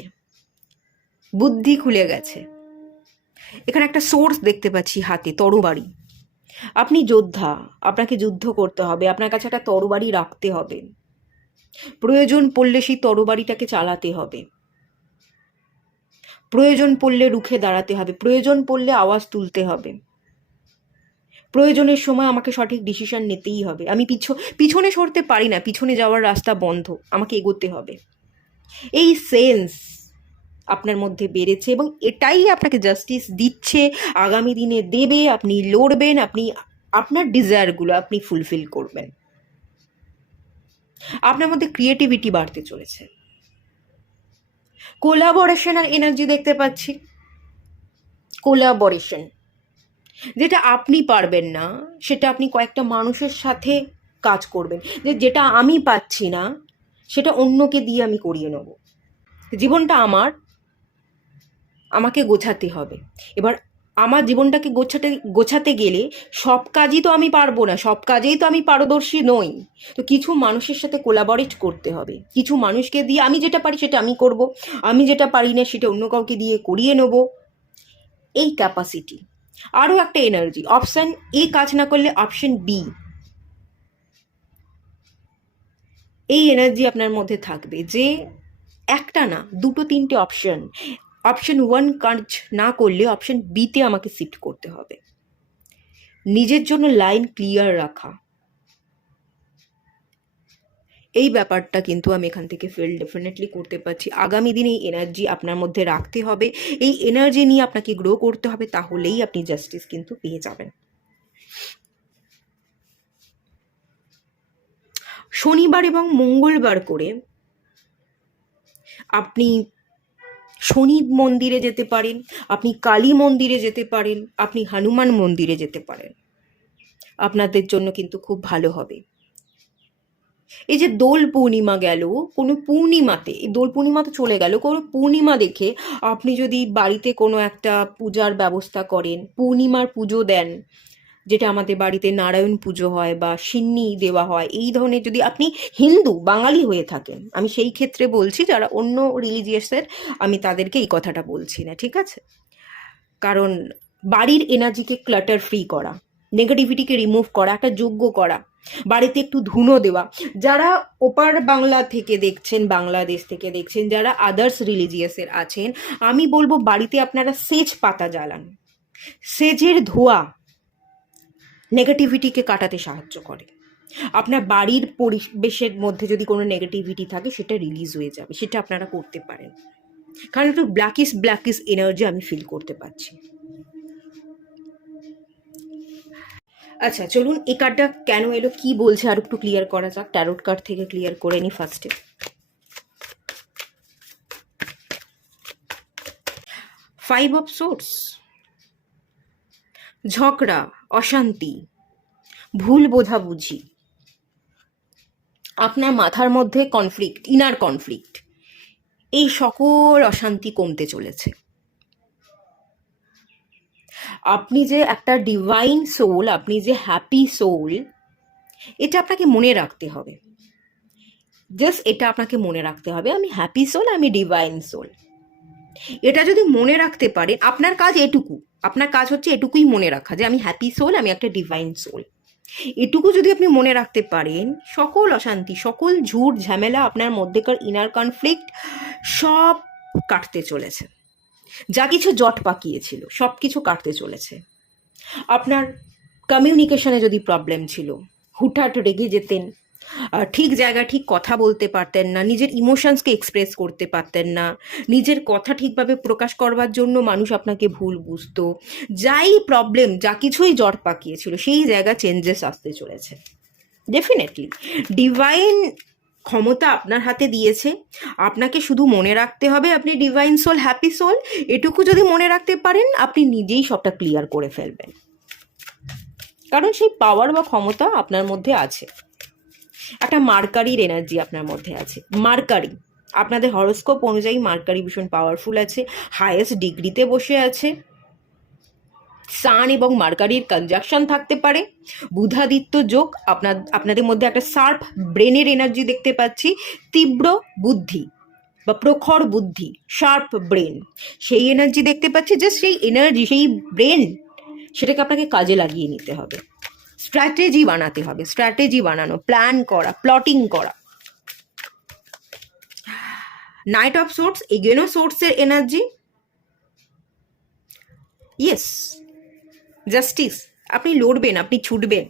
বুদ্ধি খুলে গেছে। এখানে একটা সোর্স দেখতে পাচ্ছি হাতে, তরবারি। আপনি যোদ্ধা, আপনাকে যুদ্ধ করতে হবে, আপনার কাছে একটা তরবারি রাখতে হবে, প্রয়োজন পড়লে সেই তরবারিটাকে চালাতে হবে, প্রয়োজন পড়লে রুখে দাঁড়াতে হবে, প্রয়োজন পড়লে আওয়াজ তুলতে হবে, প্রয়োজনের সময় আমাকে সঠিক ডিসিশন নিতেই হবে। আমি পিছনে সরতে পারি না, পিছনে যাওয়ার রাস্তা বন্ধ, আমাকে এগোতে হবে। এই সেন্স আপনার মধ্যে বেড়েছে এবং এটাই আপনাকে জাস্টিস দিচ্ছে, আগামী দিনে দেবে। আপনি লড়বেন, আপনি আপনার ডিজায়ারগুলো আপনি ফুলফিল করবেন। আপনার মধ্যে ক্রিয়েটিভিটি বাড়তে চলেছে। কোলাবোরেশন আর এনার্জি দেখতে পাচ্ছি। কোলাবোরেশন, যেটা আপনি পারবেন না সেটা আপনি কয়েকটা মানুষের সাথে কাজ করবেন, যেটা আমি পাচ্ছি না সেটা অন্যকে দিয়ে আমি করিয়ে নেব। জীবনটা আমার, আমাকে গোছাতে হবে। এবার আমার জীবনটাকে গোছাতে গেলে সব কাজই তো আমি পারবো না, সব কাজেই তো আমি পারদর্শী নই। তো কিছু মানুষের সাথে কোলাবরেট করতে হবে, কিছু মানুষকে দিয়ে আমি যেটা পারি সেটা আমি করব, আমি যেটা পারি না সেটা অন্য কাউকে দিয়ে করিয়ে নেব। এই ক্যাপাসিটি। আরও একটা এনার্জি, অপশান এ কাজ না করলে অপশন বি, এই এনার্জি আপনার মধ্যে থাকবে যে একটা না দুটো তিনটে অপশন, অপশন ওয়ান কাজ না করলে অপশন বিতে আমাকে শিফট করতে হবে। নিজের জন্য লাইন ক্লিয়ার রাখা, এই ব্যাপারটা কিন্তু আমি এখান থেকে ফিল ডেফিনেটলি করতে পারছি। আগামী দিনে এই এনার্জি আপনার মধ্যে রাখতে হবে, এই এনার্জি নিয়ে আপনাকে গ্রো করতে হবে, তাহলেই আপনি জাস্টিস কিন্তু পেয়ে যাবেন। শনিবার এবং মঙ্গলবার করে আপনি শনি মন্দিরে যেতে পারেন, আপনি কালী মন্দিরে যেতে পারেন, আপনি হনুমান মন্দিরে যেতে পারেন, আপনাদের জন্য কিন্তু খুব ভালো হবে। এই যে দোল পূর্ণিমা গেল, কোনো পূর্ণিমাতে, এই দোল পূর্ণিমা তো চলে গেল, কোনো পূর্ণিমা দেখে আপনি যদি বাড়িতে কোনো একটা পূজার ব্যবস্থা করেন, পূর্ণিমার পুজো দেন, যেটা আমাদের বাড়িতে নারায়ণ পুজো হয় বা সিন্নি দেওয়া হয়, এই ধরনের যদি আপনি হিন্দু বাঙালি হয়ে থাকেন, আমি সেই ক্ষেত্রে বলছি, যারা অন্য রিলিজিয়াসের আমি তাদেরকে এই কথাটা বলছি না, ঠিক আছে? কারণ বাড়ির এনার্জিকে ক্লাটার ফ্রি করা, নেগেটিভিটিকে রিমুভ করা, একটা যজ্ঞ করা, বাড়িতে একটু ধুনো দেওয়া। যারা ওপার বাংলা থেকে দেখছেন, বাংলাদেশ থেকে দেখছেন, যারা আদার্স রিলিজিয়াসের আছেন, আমি বলবো বাড়িতে আপনারা সেজ পাতা জ্বালান। সেজের ধোঁয়া নেগেটিভিটিকে কাটাতে সাহায্য করে। আপনার বাড়ির পরিবেশের মধ্যে যদি কোনো নেগেটিভিটি থাকে সেটা রিলিজ হয়ে যাবে, সেটা আপনারা করতে পারেন। কারণ একটু ব্ল্যাকিস এনার্জি আমি ফিল করতে পারছি। আচ্ছা চলুন, এই কার্ডটা কেন এলো, কি বলছে আর একটু ক্লিয়ার করা যাক। ট্যারোট কার্ড থেকে ক্লিয়ার করে নি ফার্স্টে। ফাইভ অফ সোর্স, ঝগড়া, অশান্তি, ভুল বোঝাবুঝি, আপনার মাথার মধ্যে কনফ্লিক্ট, ইনার কনফ্লিক্ট, এই সকল অশান্তি কমতে চলেছে। আপনি যে একটা ডিভাইন সোল, আপনি যে হ্যাপি সোল, এটা আপনাকে মনে রাখতে হবে। জাস্ট এটা আপনাকে মনে রাখতে হবে, আমি হ্যাপি সোল, আমি ডিভাইন সোল। এটা যদি মনে রাখতে পারেন, আপনার কাজ এটুকু, আপনার কাজ হচ্ছে এটুকুই মনে রাখা যে আমি হ্যাপি সোল, আমি একটা ডিভাইন সোল। এটুকু যদি আপনি মনে রাখতে পারেন, সকল অশান্তি, সকল ঝুট ঝামেলা, আপনার মধ্যেকার ইনার কনফ্লিক্ট সব কাটতে চলেছে। যা কিছু জট পাকিয়েছিল সব কিছু কাটতে চলেছে। আপনার কমিউনিকেশনে যদি প্রবলেম ছিল, হুটহাট রেগে যেতেন, ঠিক জায়গায় ঠিক কথা বলতে পারতেন না, নিজের ইমোশনসকে এক্সপ্রেস করতে পারতেন না, নিজের কথা ঠিকভাবে প্রকাশ করবার জন্য মানুষ আপনাকে ভুল বুঝতো, যাই প্রবলেম, যা কিছুই জট পাকিয়েছিল, সেই জায়গা চেঞ্জেস আসতে চলেছে ডেফিনেটলি। ডিভাইন ক্ষমতা আপনার হাতে দিয়েছে, আপনাকে শুধু মনে রাখতে হবে আপনি ডিভাইন সোল, হ্যাপি সোল। এটুকু যদি মনে রাখতে পারেন, আপনি নিজেই সবটা ক্লিয়ার করে ফেলবেন, কারণ সেই পাওয়ার বা ক্ষমতা আপনার মধ্যে আছে। একটা মার্কারির এনার্জি আপনার মধ্যে আছে। মার্কারি, আপনাদের হরোস্কোপ অনুযায়ী মার্কারি ভীষণ পাওয়ারফুল আছে, হাইয়েস্ট ডিগ্রিতে বসে আছে। সান এবং মার্কারির কনজাকশন থাকতে পারে, বুধাদিত্য যোগ, আপনাদের মধ্যে একটা শার্প ব্রেনের এনার্জি দেখতে পাচ্ছি, তীব্র বুদ্ধি বা প্রখর বুদ্ধি, শার্প ব্রেন, সেই এনার্জি দেখতে পাচ্ছি। জাস্ট সেই এনার্জি, সেই ব্রেন, সেটাকে আপনাকে কাজে লাগিয়ে নিতে হবে, স্ট্র্যাটেজি বানাতে হবে, স্ট্র্যাটেজি বানানো, প্ল্যান করা, প্লটিং করা। নাইট অফ সোর্টস, এগেনও সোর্টসের এনার্জি, ইয়েস, জাস্টিস, আপনি লড়বেন, আপনি ছুটবেন।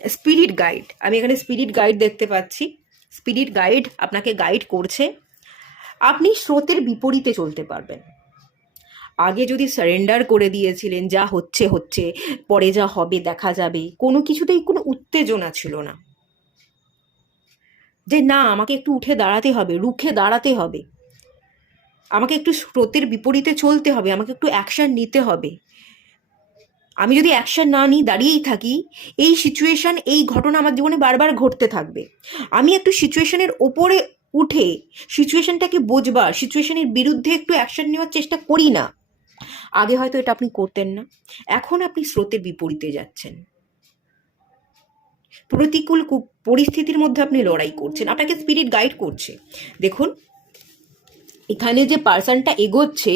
স্পিরিট গাইড, আমি এখানে স্পিরিট গাইড দেখতে পাচ্ছি। স্পিরিট গাইড আপনাকে গাইড করছে, আপনি স্রোতের বিপরীতে চলতে পারবেন। আগে যদি সারেন্ডার করে দিয়েছিলেন, যা হচ্ছে হচ্ছে, পরে যা হবে দেখা যাবে, কোনো কিছুতেই কোনো উত্তেজনা ছিল না, যে না আমাকে একটু উঠে দাঁড়াতে হবে, রুখে দাঁড়াতে হবে, আমাকে একটু স্রোতের বিপরীতে চলতে হবে, আমাকে একটু অ্যাকশন নিতে হবে। আমি যদি অ্যাকশন না নিই, দাঁড়িয়েই থাকি, এই সিচুয়েশন, এই ঘটনা আমার জীবনে বারবার ঘটতে থাকবে। আমি একটু সিচুয়েশনের ওপরে উঠে সিচুয়েশনটাকে বোঝবার, সিচুয়েশনের বিরুদ্ধে একটু অ্যাকশন নেওয়ার চেষ্টা করি না। আগে হয়তো এটা আপনি করতেন না, এখন আপনি স্রোতের বিপরীতে যাচ্ছেন, প্রতিকূল পরিস্থিতির মধ্যে আপনি লড়াই করছেন, আপনাকে স্পিরিট গাইড করছে। দেখুন এখানে যে পার্সনটা এগোচ্ছে,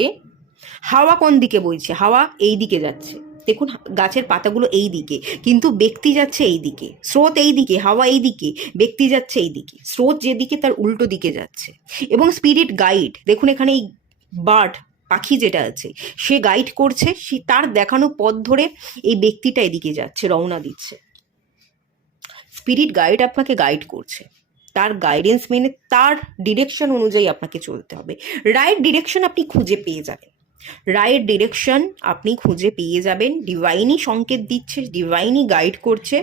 হাওয়া কোন দিকে বইছে, হাওয়া এই দিকে যাচ্ছে, দেখুন গাছের পাতাগুলো এই দিকে, কিন্তু ব্যক্তি যাচ্ছে এই দিকে, স্রোত এই দিকে, হাওয়া এই দিকে, ব্যক্তি যাচ্ছে এই দিকে, স্রোত যেদিকে তার উল্টো দিকে যাচ্ছে। এবং স্পিরিট গাইড, দেখুন এখানে এই বার্ড, পাখি যেটা আছে, সে গাইড করছে, সে তার দেখানো পথ ধরে এই ব্যক্তিটা এদিকে যাচ্ছে, রওনা দিচ্ছে। স্পিরিট গাইড আপনাকে গাইড করছে, তার গাইডেন্স মেনে, তার ডিরেকশন অনুযায়ী আপনাকে চলতে হবে। রাইট ডিরেকশন আপনি খুঁজে পেয়ে যাবেন, রাইট ডিরেকশন আপনি খুঁজে পেয়ে যাবেন। ডিভাইনই সংকেত দিচ্ছে, ডিভাইনই গাইড করছে।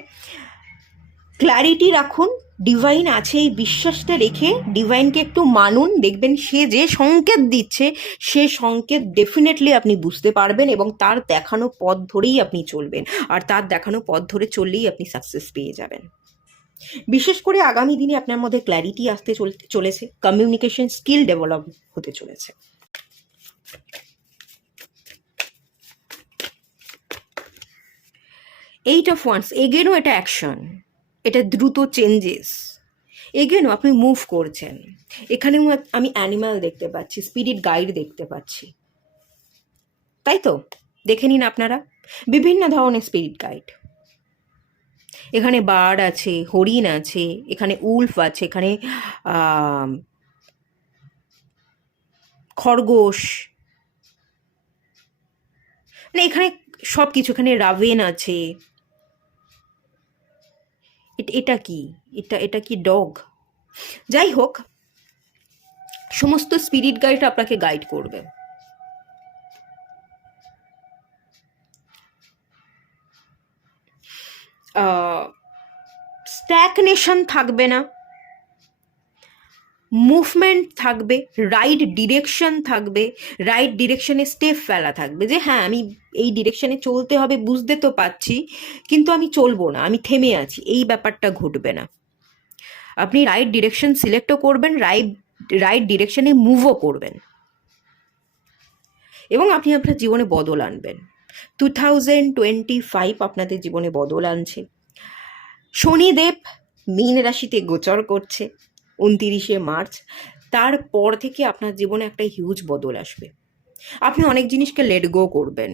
ক্ল্যারিটি রাখুন, ডিভাইন আছে এই বিশ্বাসটা রেখে ডিভাইনকে একটু মানুন, দেখবেন সে যে সংকেত দিচ্ছে, সে সংকেত ডেফিনেটলি আপনি বুঝতে পারবেন এবং তার দেখানো পথ ধরেই আপনি চলবেন, আর তার দেখানো পথ ধরে চললেই আপনি সাকসেস পেয়ে যাবেন। বিশেষ করে আগামী দিনে আপনার মধ্যে ক্ল্যারিটি আসতে চলেছে, কমিউনিকেশন স্কিল ডেভেলপ হতে চলেছে। এইট অফ ওয়ান্স, এগেনও এটা অ্যাকশন, এটা দ্রুত চেঞ্জেস, এগেনও আপনি মুভ করছেন। এখানেও আমি অ্যানিম্যাল দেখতে পাচ্ছি, স্পিরিট গাইড দেখতে পাচ্ছি, তাই তো? দেখে নিন আপনারা, বিভিন্ন ধরনের স্পিরিট গাইড, এখানে বার্ড আছে, হরিণ আছে, এখানে উলফ আছে, এখানে খরগোশ, মানে এখানে সব কিছু, এখানে রাভেন আছে, এটা কি, এটা কি ডগ? যাই হোক, সমস্ত স্পিরিট গাইড আপনাকে গাইড করবে। স্ট্যাগনেশন থাকবে না, মুভমেন্ট থাকবে, রাইট ডিরেকশন থাকবে, রাইট ডিরেকশনে স্টেপ ফেলা থাকবে, যে হ্যাঁ আমি এই ডিরেকশনে চলতে হবে বুঝতে তো পারছি, কিন্তু আমি চলবো না, আমি থেমে আছি, এই ব্যাপারটা ঘটবে না। আপনি রাইট ডিরেকশন সিলেক্টও করবেন, রাইট ডিরেকশনে মুভও করবেন, এবং আপনি আপনার জীবনে বদল আনবেন। 2025 আপনাদের জীবনে বদল আনছে। শনিদেব মীন রাশিতে গোচর করছে 29শে মার্চ, তারপর থেকে আপনার জীবনে একটা হিউজ বদল আসবে। আপনি অনেক জিনিসকে লেট গো করবেন,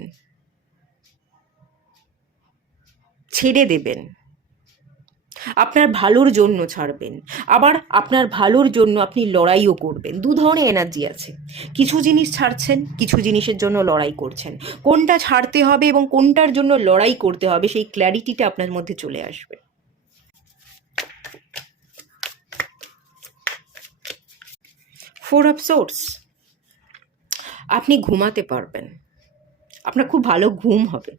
ছেড়ে দেবেন, আপনার ভালোর জন্য ছাড়বেন, আবার আপনার ভালোর জন্য আপনি লড়াইও করবেন। দু ধরনের এনার্জি আছে, কিছু জিনিস ছাড়ছেন, কিছু জিনিসের জন্য লড়াই করছেন। কোনটা ছাড়তে হবে এবং কোনটার জন্য লড়াই করতে হবে, সেই ক্ল্যারিটিটা আপনার মধ্যে চলে আসবে। ফোর অফ সোর্স, আপনি ঘুমাতে পারবেন, আপনার খুব ভালো ঘুম হবে।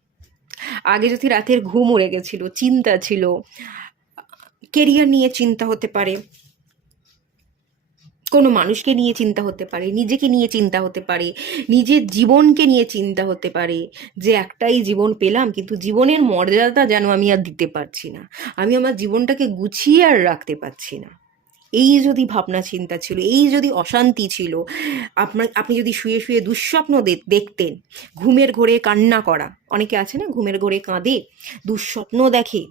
আগে যদি রাতের ঘুম উড়ে গেছিল, চিন্তা ছিল, কেরিয়ার নিয়ে চিন্তা হতে পারে, কোনো মানুষকে নিয়ে চিন্তা হতে পারে, নিজেকে নিয়ে চিন্তা হতে পারে, নিজের জীবনকে নিয়ে চিন্তা হতে পারে, যে একটাই জীবন পেলাম কিন্তু জীবনের মর্যাদা যেন আমি আর দিতে পারছি না, আমি আমার জীবনটাকে গুছিয়ে আর রাখতে পারছি না, এই যদি ভাবনা চিন্তা ছিল, এই যদি অশান্তি ছিল, আপনি যদি শুয়ে শুয়ে দুঃস্বপ্ন দেখতেন, ঘুমের ঘোরে কান্না করা, অনেকে আছে না ঘুমের ঘোরে কাঁদে, দুঃস্বপ্ন দেখে,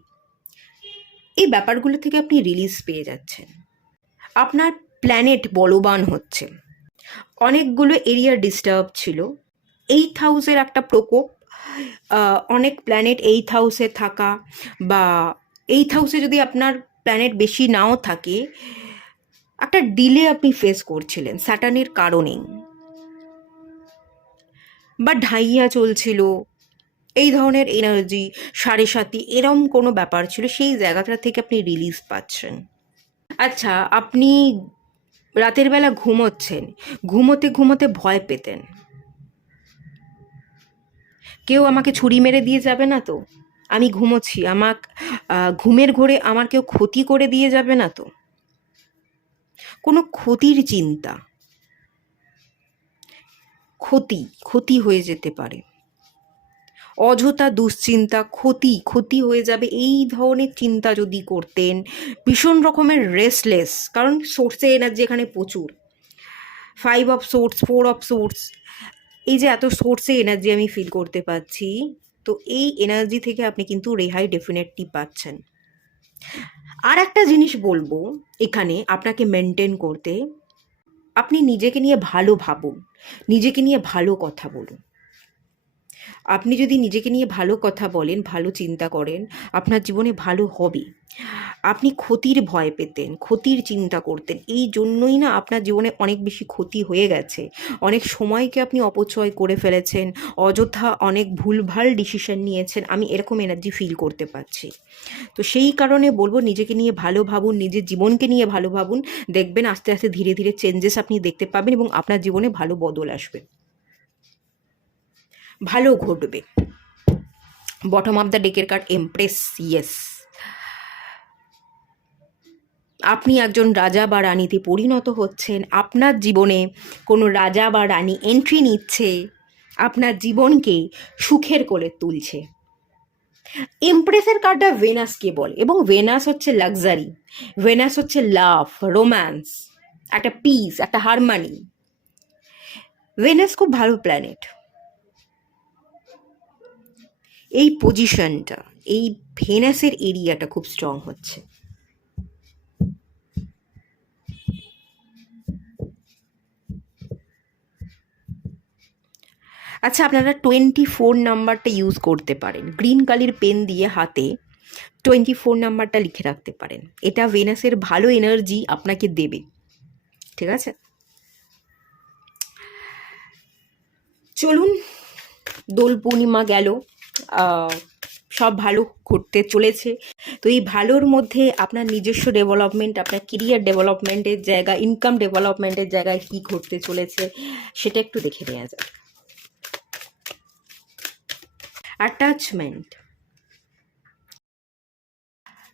এই ব্যাপারগুলো থেকে আপনি রিলিজ পেয়ে যাচ্ছেন। আপনার প্ল্যানেট বলবান হচ্ছে, অনেকগুলো এরিয়া ডিস্টার্ব ছিল, 8th হাউসের একটা প্রকোপ, অনেক প্ল্যানেট 8th হাউসে থাকা, বা 8th হাউসে যদি আপনার প্ল্যানেট বেশি নাও থাকে, একটা ডিলে আপনি ফেস করছিলেন স্যাটার্নের কারণেই, বা ঢাইয়া চলছিল, এই ধরনের এনার্জি, সাড়ে সাতি, এরম কোনো ব্যাপার ছিল, সেই জায়গাটা থেকে আপনি রিলিজ পাচ্ছেন। আচ্ছা, আপনি রাতের বেলা ঘুমোচ্ছেন, ঘুমোতে ঘুমোতে ভয় পেতেন, কেউ আমাকে ছুরি মেরে দিয়ে যাবে না তো, আমি ঘুমোচ্ছি, ঘুমের ঘোরে আমার কেউ ক্ষতি করে দিয়ে যাবে না তো, কোনো ক্ষতির চিন্তা, ক্ষতি হয়ে যেতে পারে, অযথা দুশ্চিন্তা, ক্ষতি হয়ে যাবে, এই ধরনের চিন্তা যদি করতেন, ভীষণ রকমের রেস্টলেস, কারণ সোর্সে এনার্জি এখানে প্রচুর, 5 অফ সোর্স, 4 অফ সোর্স, এই যে এত সোর্সে এনার্জি আমি ফিল করতে পাচ্ছি, তো এই এনার্জি থেকে আপনি কিন্তু রেহাই ডেফিনেটলি পাচ্ছেন। আর একটা জিনিস বলবো এখানে আপনাকে মেনটেন করতে, আপনি নিজেকে নিয়ে ভালো ভাবুন, নিজেকে নিয়ে ভালো কথা বলুন। আপনি যদি নিজেকে নিয়ে ভালো কথা বলেন, ভালো চিন্তা করেন, আপনার জীবনে ভালো হবে। আপনি ক্ষতির ভয় পেতেন, ক্ষতির চিন্তা করতেন, এই জন্যই না আপনার জীবনে অনেক বেশি ক্ষতি হয়ে গেছে, অনেক সময়কে আপনি অপচয় করে ফেলেছেন, অযথা অনেক ভুলভাল ডিসিশন নিয়েছেন, আমি এরকম এনার্জি ফিল করতে পারছি। তো সেই কারণে বলবো, নিজেকে নিয়ে ভালো ভাবুন, নিজের জীবনকে নিয়ে ভালো ভাবুন, দেখবেন আস্তে আস্তে ধীরে ধীরে চেঞ্জেস আপনি দেখতে পাবেন এবং আপনার জীবনে ভালো বদল আসবে, ভালো ঘটবে। বটম অফ দ্য ডেকের কার্ড এমপ্রেস, ইয়েস, আপনি একজন রাজা বা রানীতে পরিণত হচ্ছেন, আপনার জীবনে কোনো রাজা বা রানী এন্ট্রি নিচ্ছে, আপনার জীবনকে সুখের কোলে তুলছে। এমপ্রেসের কার্ডটা ভেনাসকে বলে, এবং ভেনাস হচ্ছে লাক্সারি, ভেনাস হচ্ছে লাভ, রোম্যান্স, একটা পিস, একটা হারমানি। ভেনাস খুব ভালো প্ল্যানেট, এই পজিশনটা, এই ভেনাসের এরিয়াটা খুব স্ট্রং হচ্ছে। আচ্ছা, আপনারা 24 নাম্বারটা ইউজ করতে পারেন, গ্রিন কালির পেন দিয়ে হাতে 24 নাম্বারটা লিখে রাখতে পারেন, এটা ভেনাসের ভালো এনার্জি আপনাকে দেবে, ঠিক আছে? চলুন, দোল পূর্ণিমা গেল, সব ভালো ঘটতে চলেছে, তো এই ভালোর মধ্যে আপনার নিজস্ব ডেভেলপমেন্ট, আপনার কেরিয়ার ডেভেলপমেন্টের জায়গা, ইনকাম ডেভেলপমেন্টের জায়গায় কী ঘটতে চলেছে সেটা একটু দেখে নেওয়া যাক।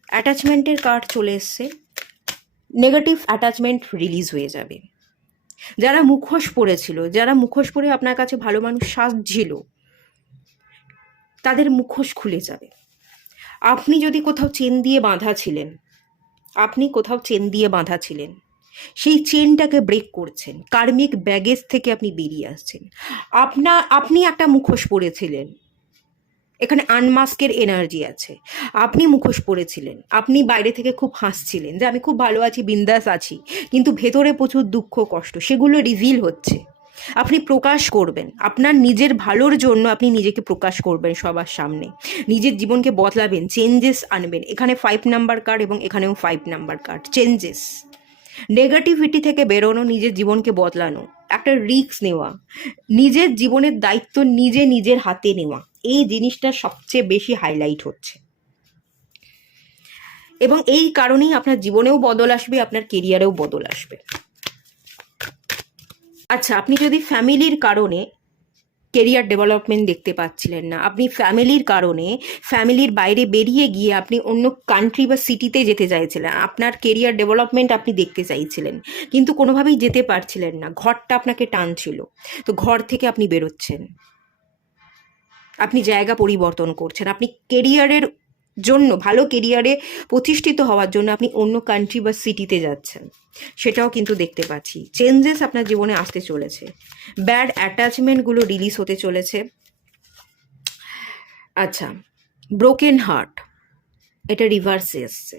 অ্যাটাচমেন্টের কার্ড চলে এসছে, নেগেটিভ অ্যাটাচমেন্ট রিলিজ হয়ে যাবে। যারা মুখোশ পড়েছিল, যারা মুখোশ পরে আপনার কাছে ভালো মানুষ সাজছিল, তাদের মুখোশ খুলে যাবে। আপনি যদি কোথাও চেন দিয়ে বাঁধা ছিলেন, সেই চেনটাকে ব্রেক করছেন, কার্মিক ব্যাগেজ থেকে আপনি বেরিয়ে আসছেন। আপনি একটা মুখোশ পরেছিলেন, এখানে আনমাস্কের এনার্জি আছে, আপনি মুখোশ পরেছিলেন, আপনি বাইরে থেকে খুব হাসছিলেন যে আমি খুব ভালো আছি, বিন্দাস আছি, কিন্তু ভেতরে প্রচুর দুঃখ কষ্ট, সেগুলো রিভিল হচ্ছে। আপনি প্রকাশ করবেন, আপনার নিজের ভালোর জন্য আপনি নিজেকে প্রকাশ করবেন সবার সামনে, নিজের জীবনকে বদলাবেন, চেঞ্জেস আনবেন। এখানে 5 নাম্বার কার্ড এবং এখানেও 5 নাম্বার কার্ড, চেঞ্জেস, নেগেটিভিটি থেকে বেরোনো, নিজের জীবনকে বদলানো, একটা রিস্ক নেওয়া, নিজের জীবনের দায়িত্ব নিজের হাতে নেওয়া, এই জিনিসটা সবচেয়ে বেশি হাইলাইট হচ্ছে। এবং এই কারণেই আপনার জীবনেও বদল আসবে, আপনার কেরিয়ারেও বদল আসবে। আচ্ছা, আপনি যদি ফ্যামিলির কারণে কেরিয়ার ডেভেলপমেন্ট দেখতে পাচ্ছিলেন না, আপনি ফ্যামিলির কারণে ফ্যামিলির বাইরে বেরিয়ে গিয়ে আপনি অন্য কান্ট্রি বা সিটিতে যেতে চাইছিলেন, আপনার কেরিয়ার ডেভেলপমেন্ট আপনি দেখতে চাইছিলেন, কিন্তু কোনোভাবেই যেতে পারছিলেন না, ঘরটা আপনাকে টানছিল, তো ঘর থেকে আপনি বেরোচ্ছেন, আপনি জায়গা পরিবর্তন করছেন, আপনি কেরিয়ারের জন্য, ভালো কেরিয়ারে প্রতিষ্ঠিত হওয়ার জন্য আপনি অন্য কান্ট্রি বা সিটিতে যাচ্ছেন, সেটাও কিন্তু দেখতে পাচ্ছি। চেঞ্জেস আপনার জীবনে আসতে চলেছে, ব্যাড অ্যাটাচমেন্টগুলো রিলিজ হতে চলেছে। আচ্ছা, ব্রোকেন হার্ট, এটা রিভার্সে এসছে।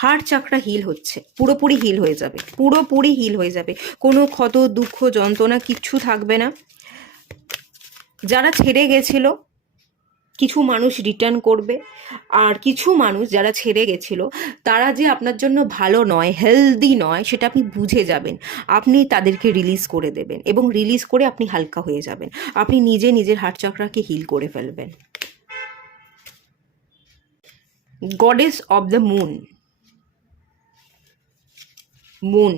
হার্ট চাকরা হিল হচ্ছে, পুরোপুরি হিল হয়ে যাবে, পুরোপুরি হিল হয়ে যাবে, কোনো ক্ষত দুঃখ যন্ত্রণা কিচ্ছু থাকবে না। যারা ছেড়ে গেছিল, কিছু মানুষ রিটার্ন করবে, আর কিছু মানুষ যারা ছেড়ে গেছিল তারা যে আপনার জন্য ভালো নয়, হেলদি নয়, সেটা আপনি বুঝে যাবেন, আপনি তাদেরকে রিলিজ করে দেবেন, এবং রিলিজ করে আপনি হালকা হয়ে যাবেন, আপনি নিজে নিজের হার্ট চাকরাকে হিল করে ফেলবেন। Goddess of the moon, moon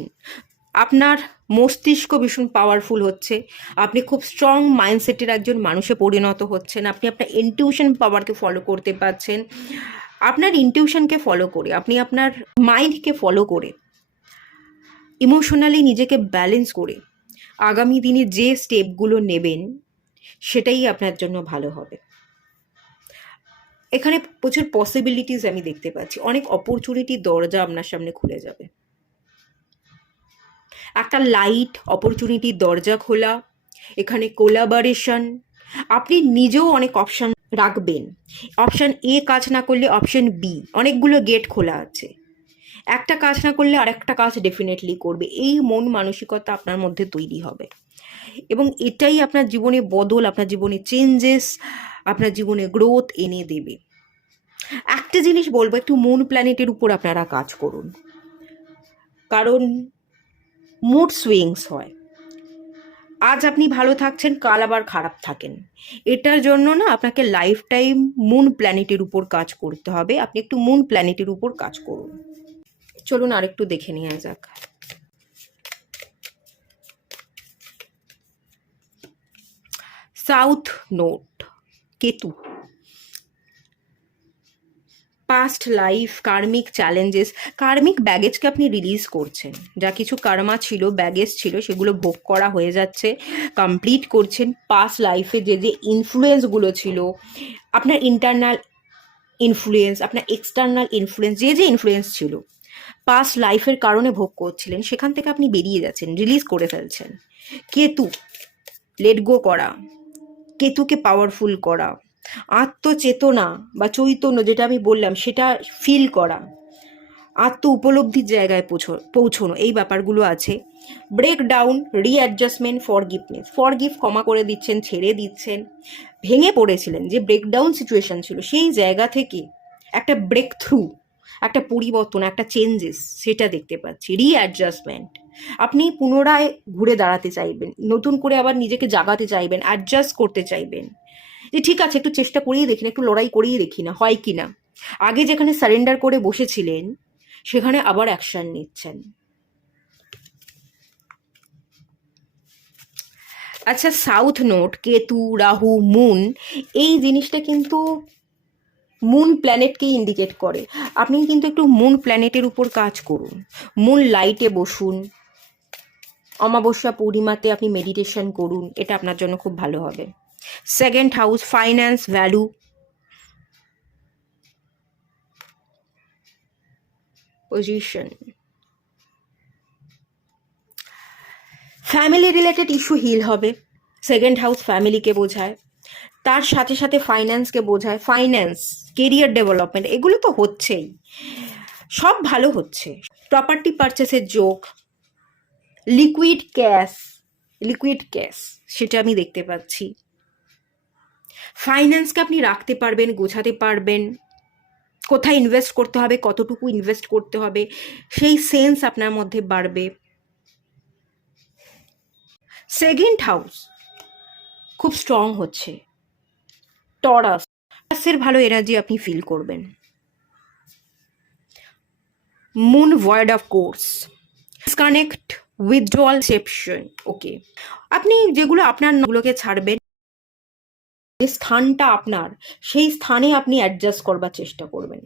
আপনার মস্তিষ্ক ভীষণ পাওয়ারফুল হচ্ছে, আপনি খুব স্ট্রং মাইন্ডসেটের একজন মানুষে পরিণত হচ্ছেন, আপনি আপনার ইনটিউশন পাওয়ারকে ফলো করতে পারছেন, আপনার ইনটিউশনকে ফলো করে, আপনি আপনার মাইন্ডকে ফলো করে, ইমোশনালি নিজেকে ব্যালেন্স করে আগামী দিনে যে স্টেপগুলো নেবেন সেটাই আপনার জন্য ভালো হবে। এখানে প্রচুর পসিবিলিটিস আমি দেখতে পাচ্ছি, অনেক অপরচুনিটির দরজা আপনার সামনে খুলে যাবে, একটা লাইট অপরচুনিটির দরজা খোলা, এখানে কোলাবোরেশন, আপনি নিজেও অনেক অপশান রাখবেন, অপশান এ কাজ না করলে অপশান বি, অনেকগুলো গেট খোলা আছে, একটা কাজ না করলে আরেকটা কাজ ডেফিনেটলি করবে, এই মন মানসিকতা আপনার মধ্যে তৈরি হবে, এবং এটাই আপনার জীবনে বদল, আপনার জীবনে চেঞ্জেস, আপনার জীবনে গ্রোথ এনে দেবে। একটা জিনিস বলবো, একটু মুন প্ল্যানেটের উপর আপনারা কাজ করুন, কারণ মুড সুইংস হয়, আজ আপনি ভালো থাকছেন, কাল আবার খারাপ থাকেন, এটার জন্য না আপনাকে লাইফ টাইম মুন প্ল্যানেটের উপর কাজ করতে হবে, আপনি একটু মুন প্ল্যানেটের উপর কাজ করুন। চলুন আরেকটু দেখে নেওয়া যাক। South node, Ketu, past life, karmic challenges, karmic ব্যাগেজকে আপনি রিলিজ করছেন, যা কিছু কার্মা ছিল, ব্যাগেজ ছিল, সেগুলো ভোগ করা হয়ে যাচ্ছে, কমপ্লিট করছেন। পাস্ট লাইফে যে যে ইনফ্লুয়েন্সগুলো ছিল, আপনার ইন্টারনাল ইনফ্লুয়েন্স, আপনার এক্সটার্নাল ইনফ্লুয়েন্স, যে যে ইনফ্লুয়েন্স ছিল, পাস্ট লাইফের কারণে ভোগ করছিলেন, সেখান থেকে আপনি বেরিয়ে যাচ্ছেন, রিলিজ করে ফেলছেন। কেতু, লেট গো করা, কেতুকে পাওয়ারফুল করা, আত্মচেতনা বা চৈতন্য যেটা আমি বললাম সেটা ফিল করা, আত্ম উপলব্ধির জায়গায় পৌঁছনো, এই ব্যাপারগুলো আছে। ব্রেক ডাউন, রিঅ্যাডজাস্টমেন্ট, ফরগিভনেস, ফরগিভ, ক্ষমা করে দিচ্ছেন, ছেড়ে দিচ্ছেন, ভেঙে পড়েছিলেন, যে ব্রেকডাউন সিচুয়েশন ছিল সেই জায়গা থেকে একটা ব্রেক থ্রু, একটা পরিবর্তন, একটা চেঞ্জেস, সেটা দেখতে পাচ্ছি। রিঅ্যাডজাস্টমেন্ট, আপনি পুনরায় ঘুরে দাঁড়াতে চাইবেন, নতুন করে আবার নিজেকে জাগাতে চাইবেন, অ্যাডজাস্ট করতে চাইবেন, যে ঠিক আছে একটু চেষ্টা করেই দেখি না, একটু লড়াই করেই দেখি না, হয় কি না। আগে যেখানে সারেন্ডার করে বসেছিলেন সেখানে আবার অ্যাকশন নিচ্ছেন। আচ্ছা, south node, Ketu, Rahu, moon, এই জিনিসটা কিন্তু মুন প্ল্যানেটকে ইন্ডিকেট করে, আপনি কিন্তু একটু মুন প্ল্যানেটের উপর কাজ করুন, মুন লাইটে বসুন, অমাবস্যা পূর্ণিমাতে আপনি মেডিটেশন করুন, এটা আপনার জন্য খুব ভালো হবে। Second house, finance, value, position, family related issue heal হবে, সেকেন্ড হাউস ফ্যামিলিকে বোঝায়, তার সাথে সাথে ফাইন্যান্সকে বোঝায়, ফাইন্যান্স, কেরিয়ার ডেভেলপমেন্ট, এগুলো তো হচ্ছেই, সব ভালো হচ্ছে। প্রপার্টি পারচেসের যোগ, লিকুইড ক্যাশ, লিকুইড ক্যাশ, সেটা আমি দেখতে পাচ্ছি। ফাইন্যান্সকে আপনি রাখতে পারবেন, গোছাতে পারবেন, কোথায় ইনভেস্ট করতে হবে, কতটুকু ইনভেস্ট করতে হবে, সেই সেন্স আপনার মধ্যে বাড়বে। সেকেন্ড হাউস খুব স্ট্রং হচ্ছে, টরাসের ভালো এনার্জি আপনি ফিল করবেন। Moon void of course, disconnect withdrawal সেপশন, ওকে। আপনি যেগুলো আপনার গুলোকে ছাড়বেন, যে স্থানটা আপনার, সেই স্থানে আপনি অ্যাডজাস্ট করবার চেষ্টা করবেন।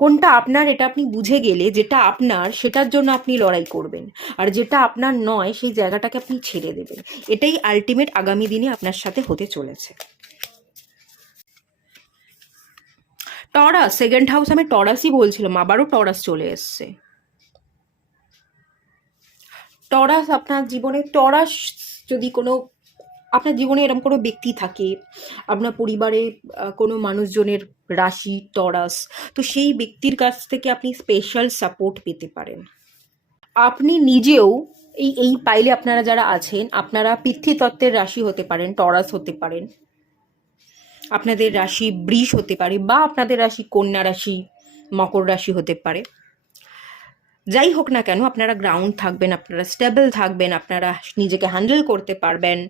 কোনটা আপনার এটা আপনি বুঝে গেলে যেটা আপনার সেটার জন্য আপনি লড়াই করবেন, আর যেটা আপনার নয় সেই জায়গাটাকে আপনি ছেড়ে দেবেন। এটাই আলটিমেট আগামী দিনে আপনার সাথে হতে চলেছে। টরাস, সেকেন্ড হাউস, আমি টরাসই বলছিলাম, আবারও টরাস চলে এসছে। টরাস আপনার জীবনে, টরাস যদি কোনো আপনার জীবনে এরকম কোনো ব্যক্তি থাকে, আপনার পরিবারে কোনো মানুষজনের রাশি টরাস, তো সেই ব্যক্তির কাছ থেকে আপনি স্পেশাল সাপোর্ট পেতে পারেন। আপনি নিজেও এই পাইলে আপনারা যারা আছেন, আপনারা পিতৃতত্ত্বের রাশি হতে পারেন, টরাস হতে পারেন, আপনাদের রাশি বৃষ হতে পারে, বা আপনাদের রাশি কন্যা রাশি, মকর রাশি হতে পারে। যাই হোক না কেন, আপনারা গ্রাউন্ড থাকবেন, আপনারা স্টেবল থাকবেন, আপনারা নিজেকে হ্যান্ডেল করতে পারবেন।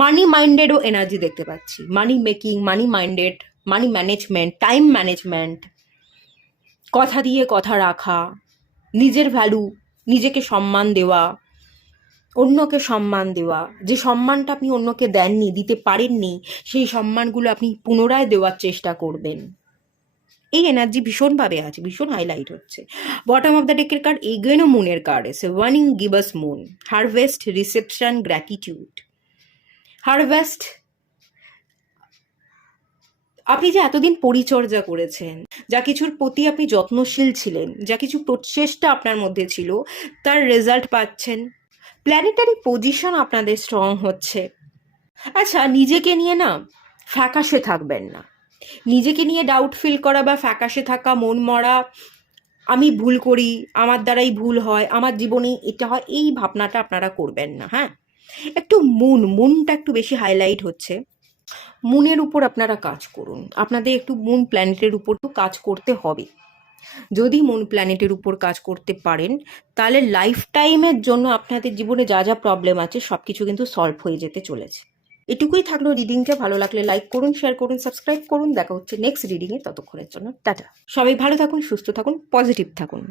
মানি মাইন্ডেডও এনার্জি দেখতে পাচ্ছি, money making, money minded, money management, time management, কথা দিয়ে কথা রাখা, নিজের ভ্যালু, নিজেকে সম্মান দেওয়া, অন্যকে সম্মান দেওয়া, যে সম্মানটা আপনি অন্যকে দেননি, দিতে পারেননি, সেই সম্মানগুলো আপনি পুনরায় দেওয়ার চেষ্টা করবেন। এই এনার্জি ভীষণভাবে আছে, ভীষণ হাইলাইট হচ্ছে। বটম অফ দ্য ডেকের কার্ড এগেনও মুনের কার্ড এসে, ওয়ার্নিং, গিভাস moon, harvest, reception, gratitude. Harvest, আপনি যে এতদিন পরিচর্যা করেছেন, যা কিছুর প্রতি আপনি যত্নশীল ছিলেন, যা কিছু প্রচেষ্টা আপনার মধ্যে ছিল, তার রেজাল্ট পাচ্ছেন। প্ল্যানেটারি পজিশন আপনাদের স্ট্রং হচ্ছে। আচ্ছা, নিজেকে নিয়ে না ফ্যাকাশে থাকবেন না। নিজেকে নিয়ে ডাউট ফিল করা বা ফ্যাকাশে থাকা, মন মরা, আমি ভুল করি, আমার দ্বারাই ভুল হয়, আমার জীবনে এটা হয়, এই ভাবনাটা আপনারা করবেন না। হ্যাঁ, একটু মুনটা একটু বেশি হাইলাইট হচ্ছে। মুনের উপর আপনারা কাজ করুন, আপনাদের একটু মুন প্ল্যানেটের উপর তো কাজ করতে হবে। যদি মুন প্ল্যানেটের উপর কাজ করতে পারেন, তাহলে লাইফ টাইমের জন্য আপনাদের জীবনে যা যা প্রবলেম আছে সব কিছু কিন্তু সলভ হয়ে যেতে চলেছে। এটুকুই থাকলো রিডিংটা। ভালো লাগলে লাইক করুন, শেয়ার করুন, সাবস্ক্রাইব করুন। দেখা হচ্ছে নেক্সট রিডিংয়ে, ততক্ষণের জন্য টাটা। সবাই ভালো থাকুন, সুস্থ থাকুন, পজিটিভ থাকুন।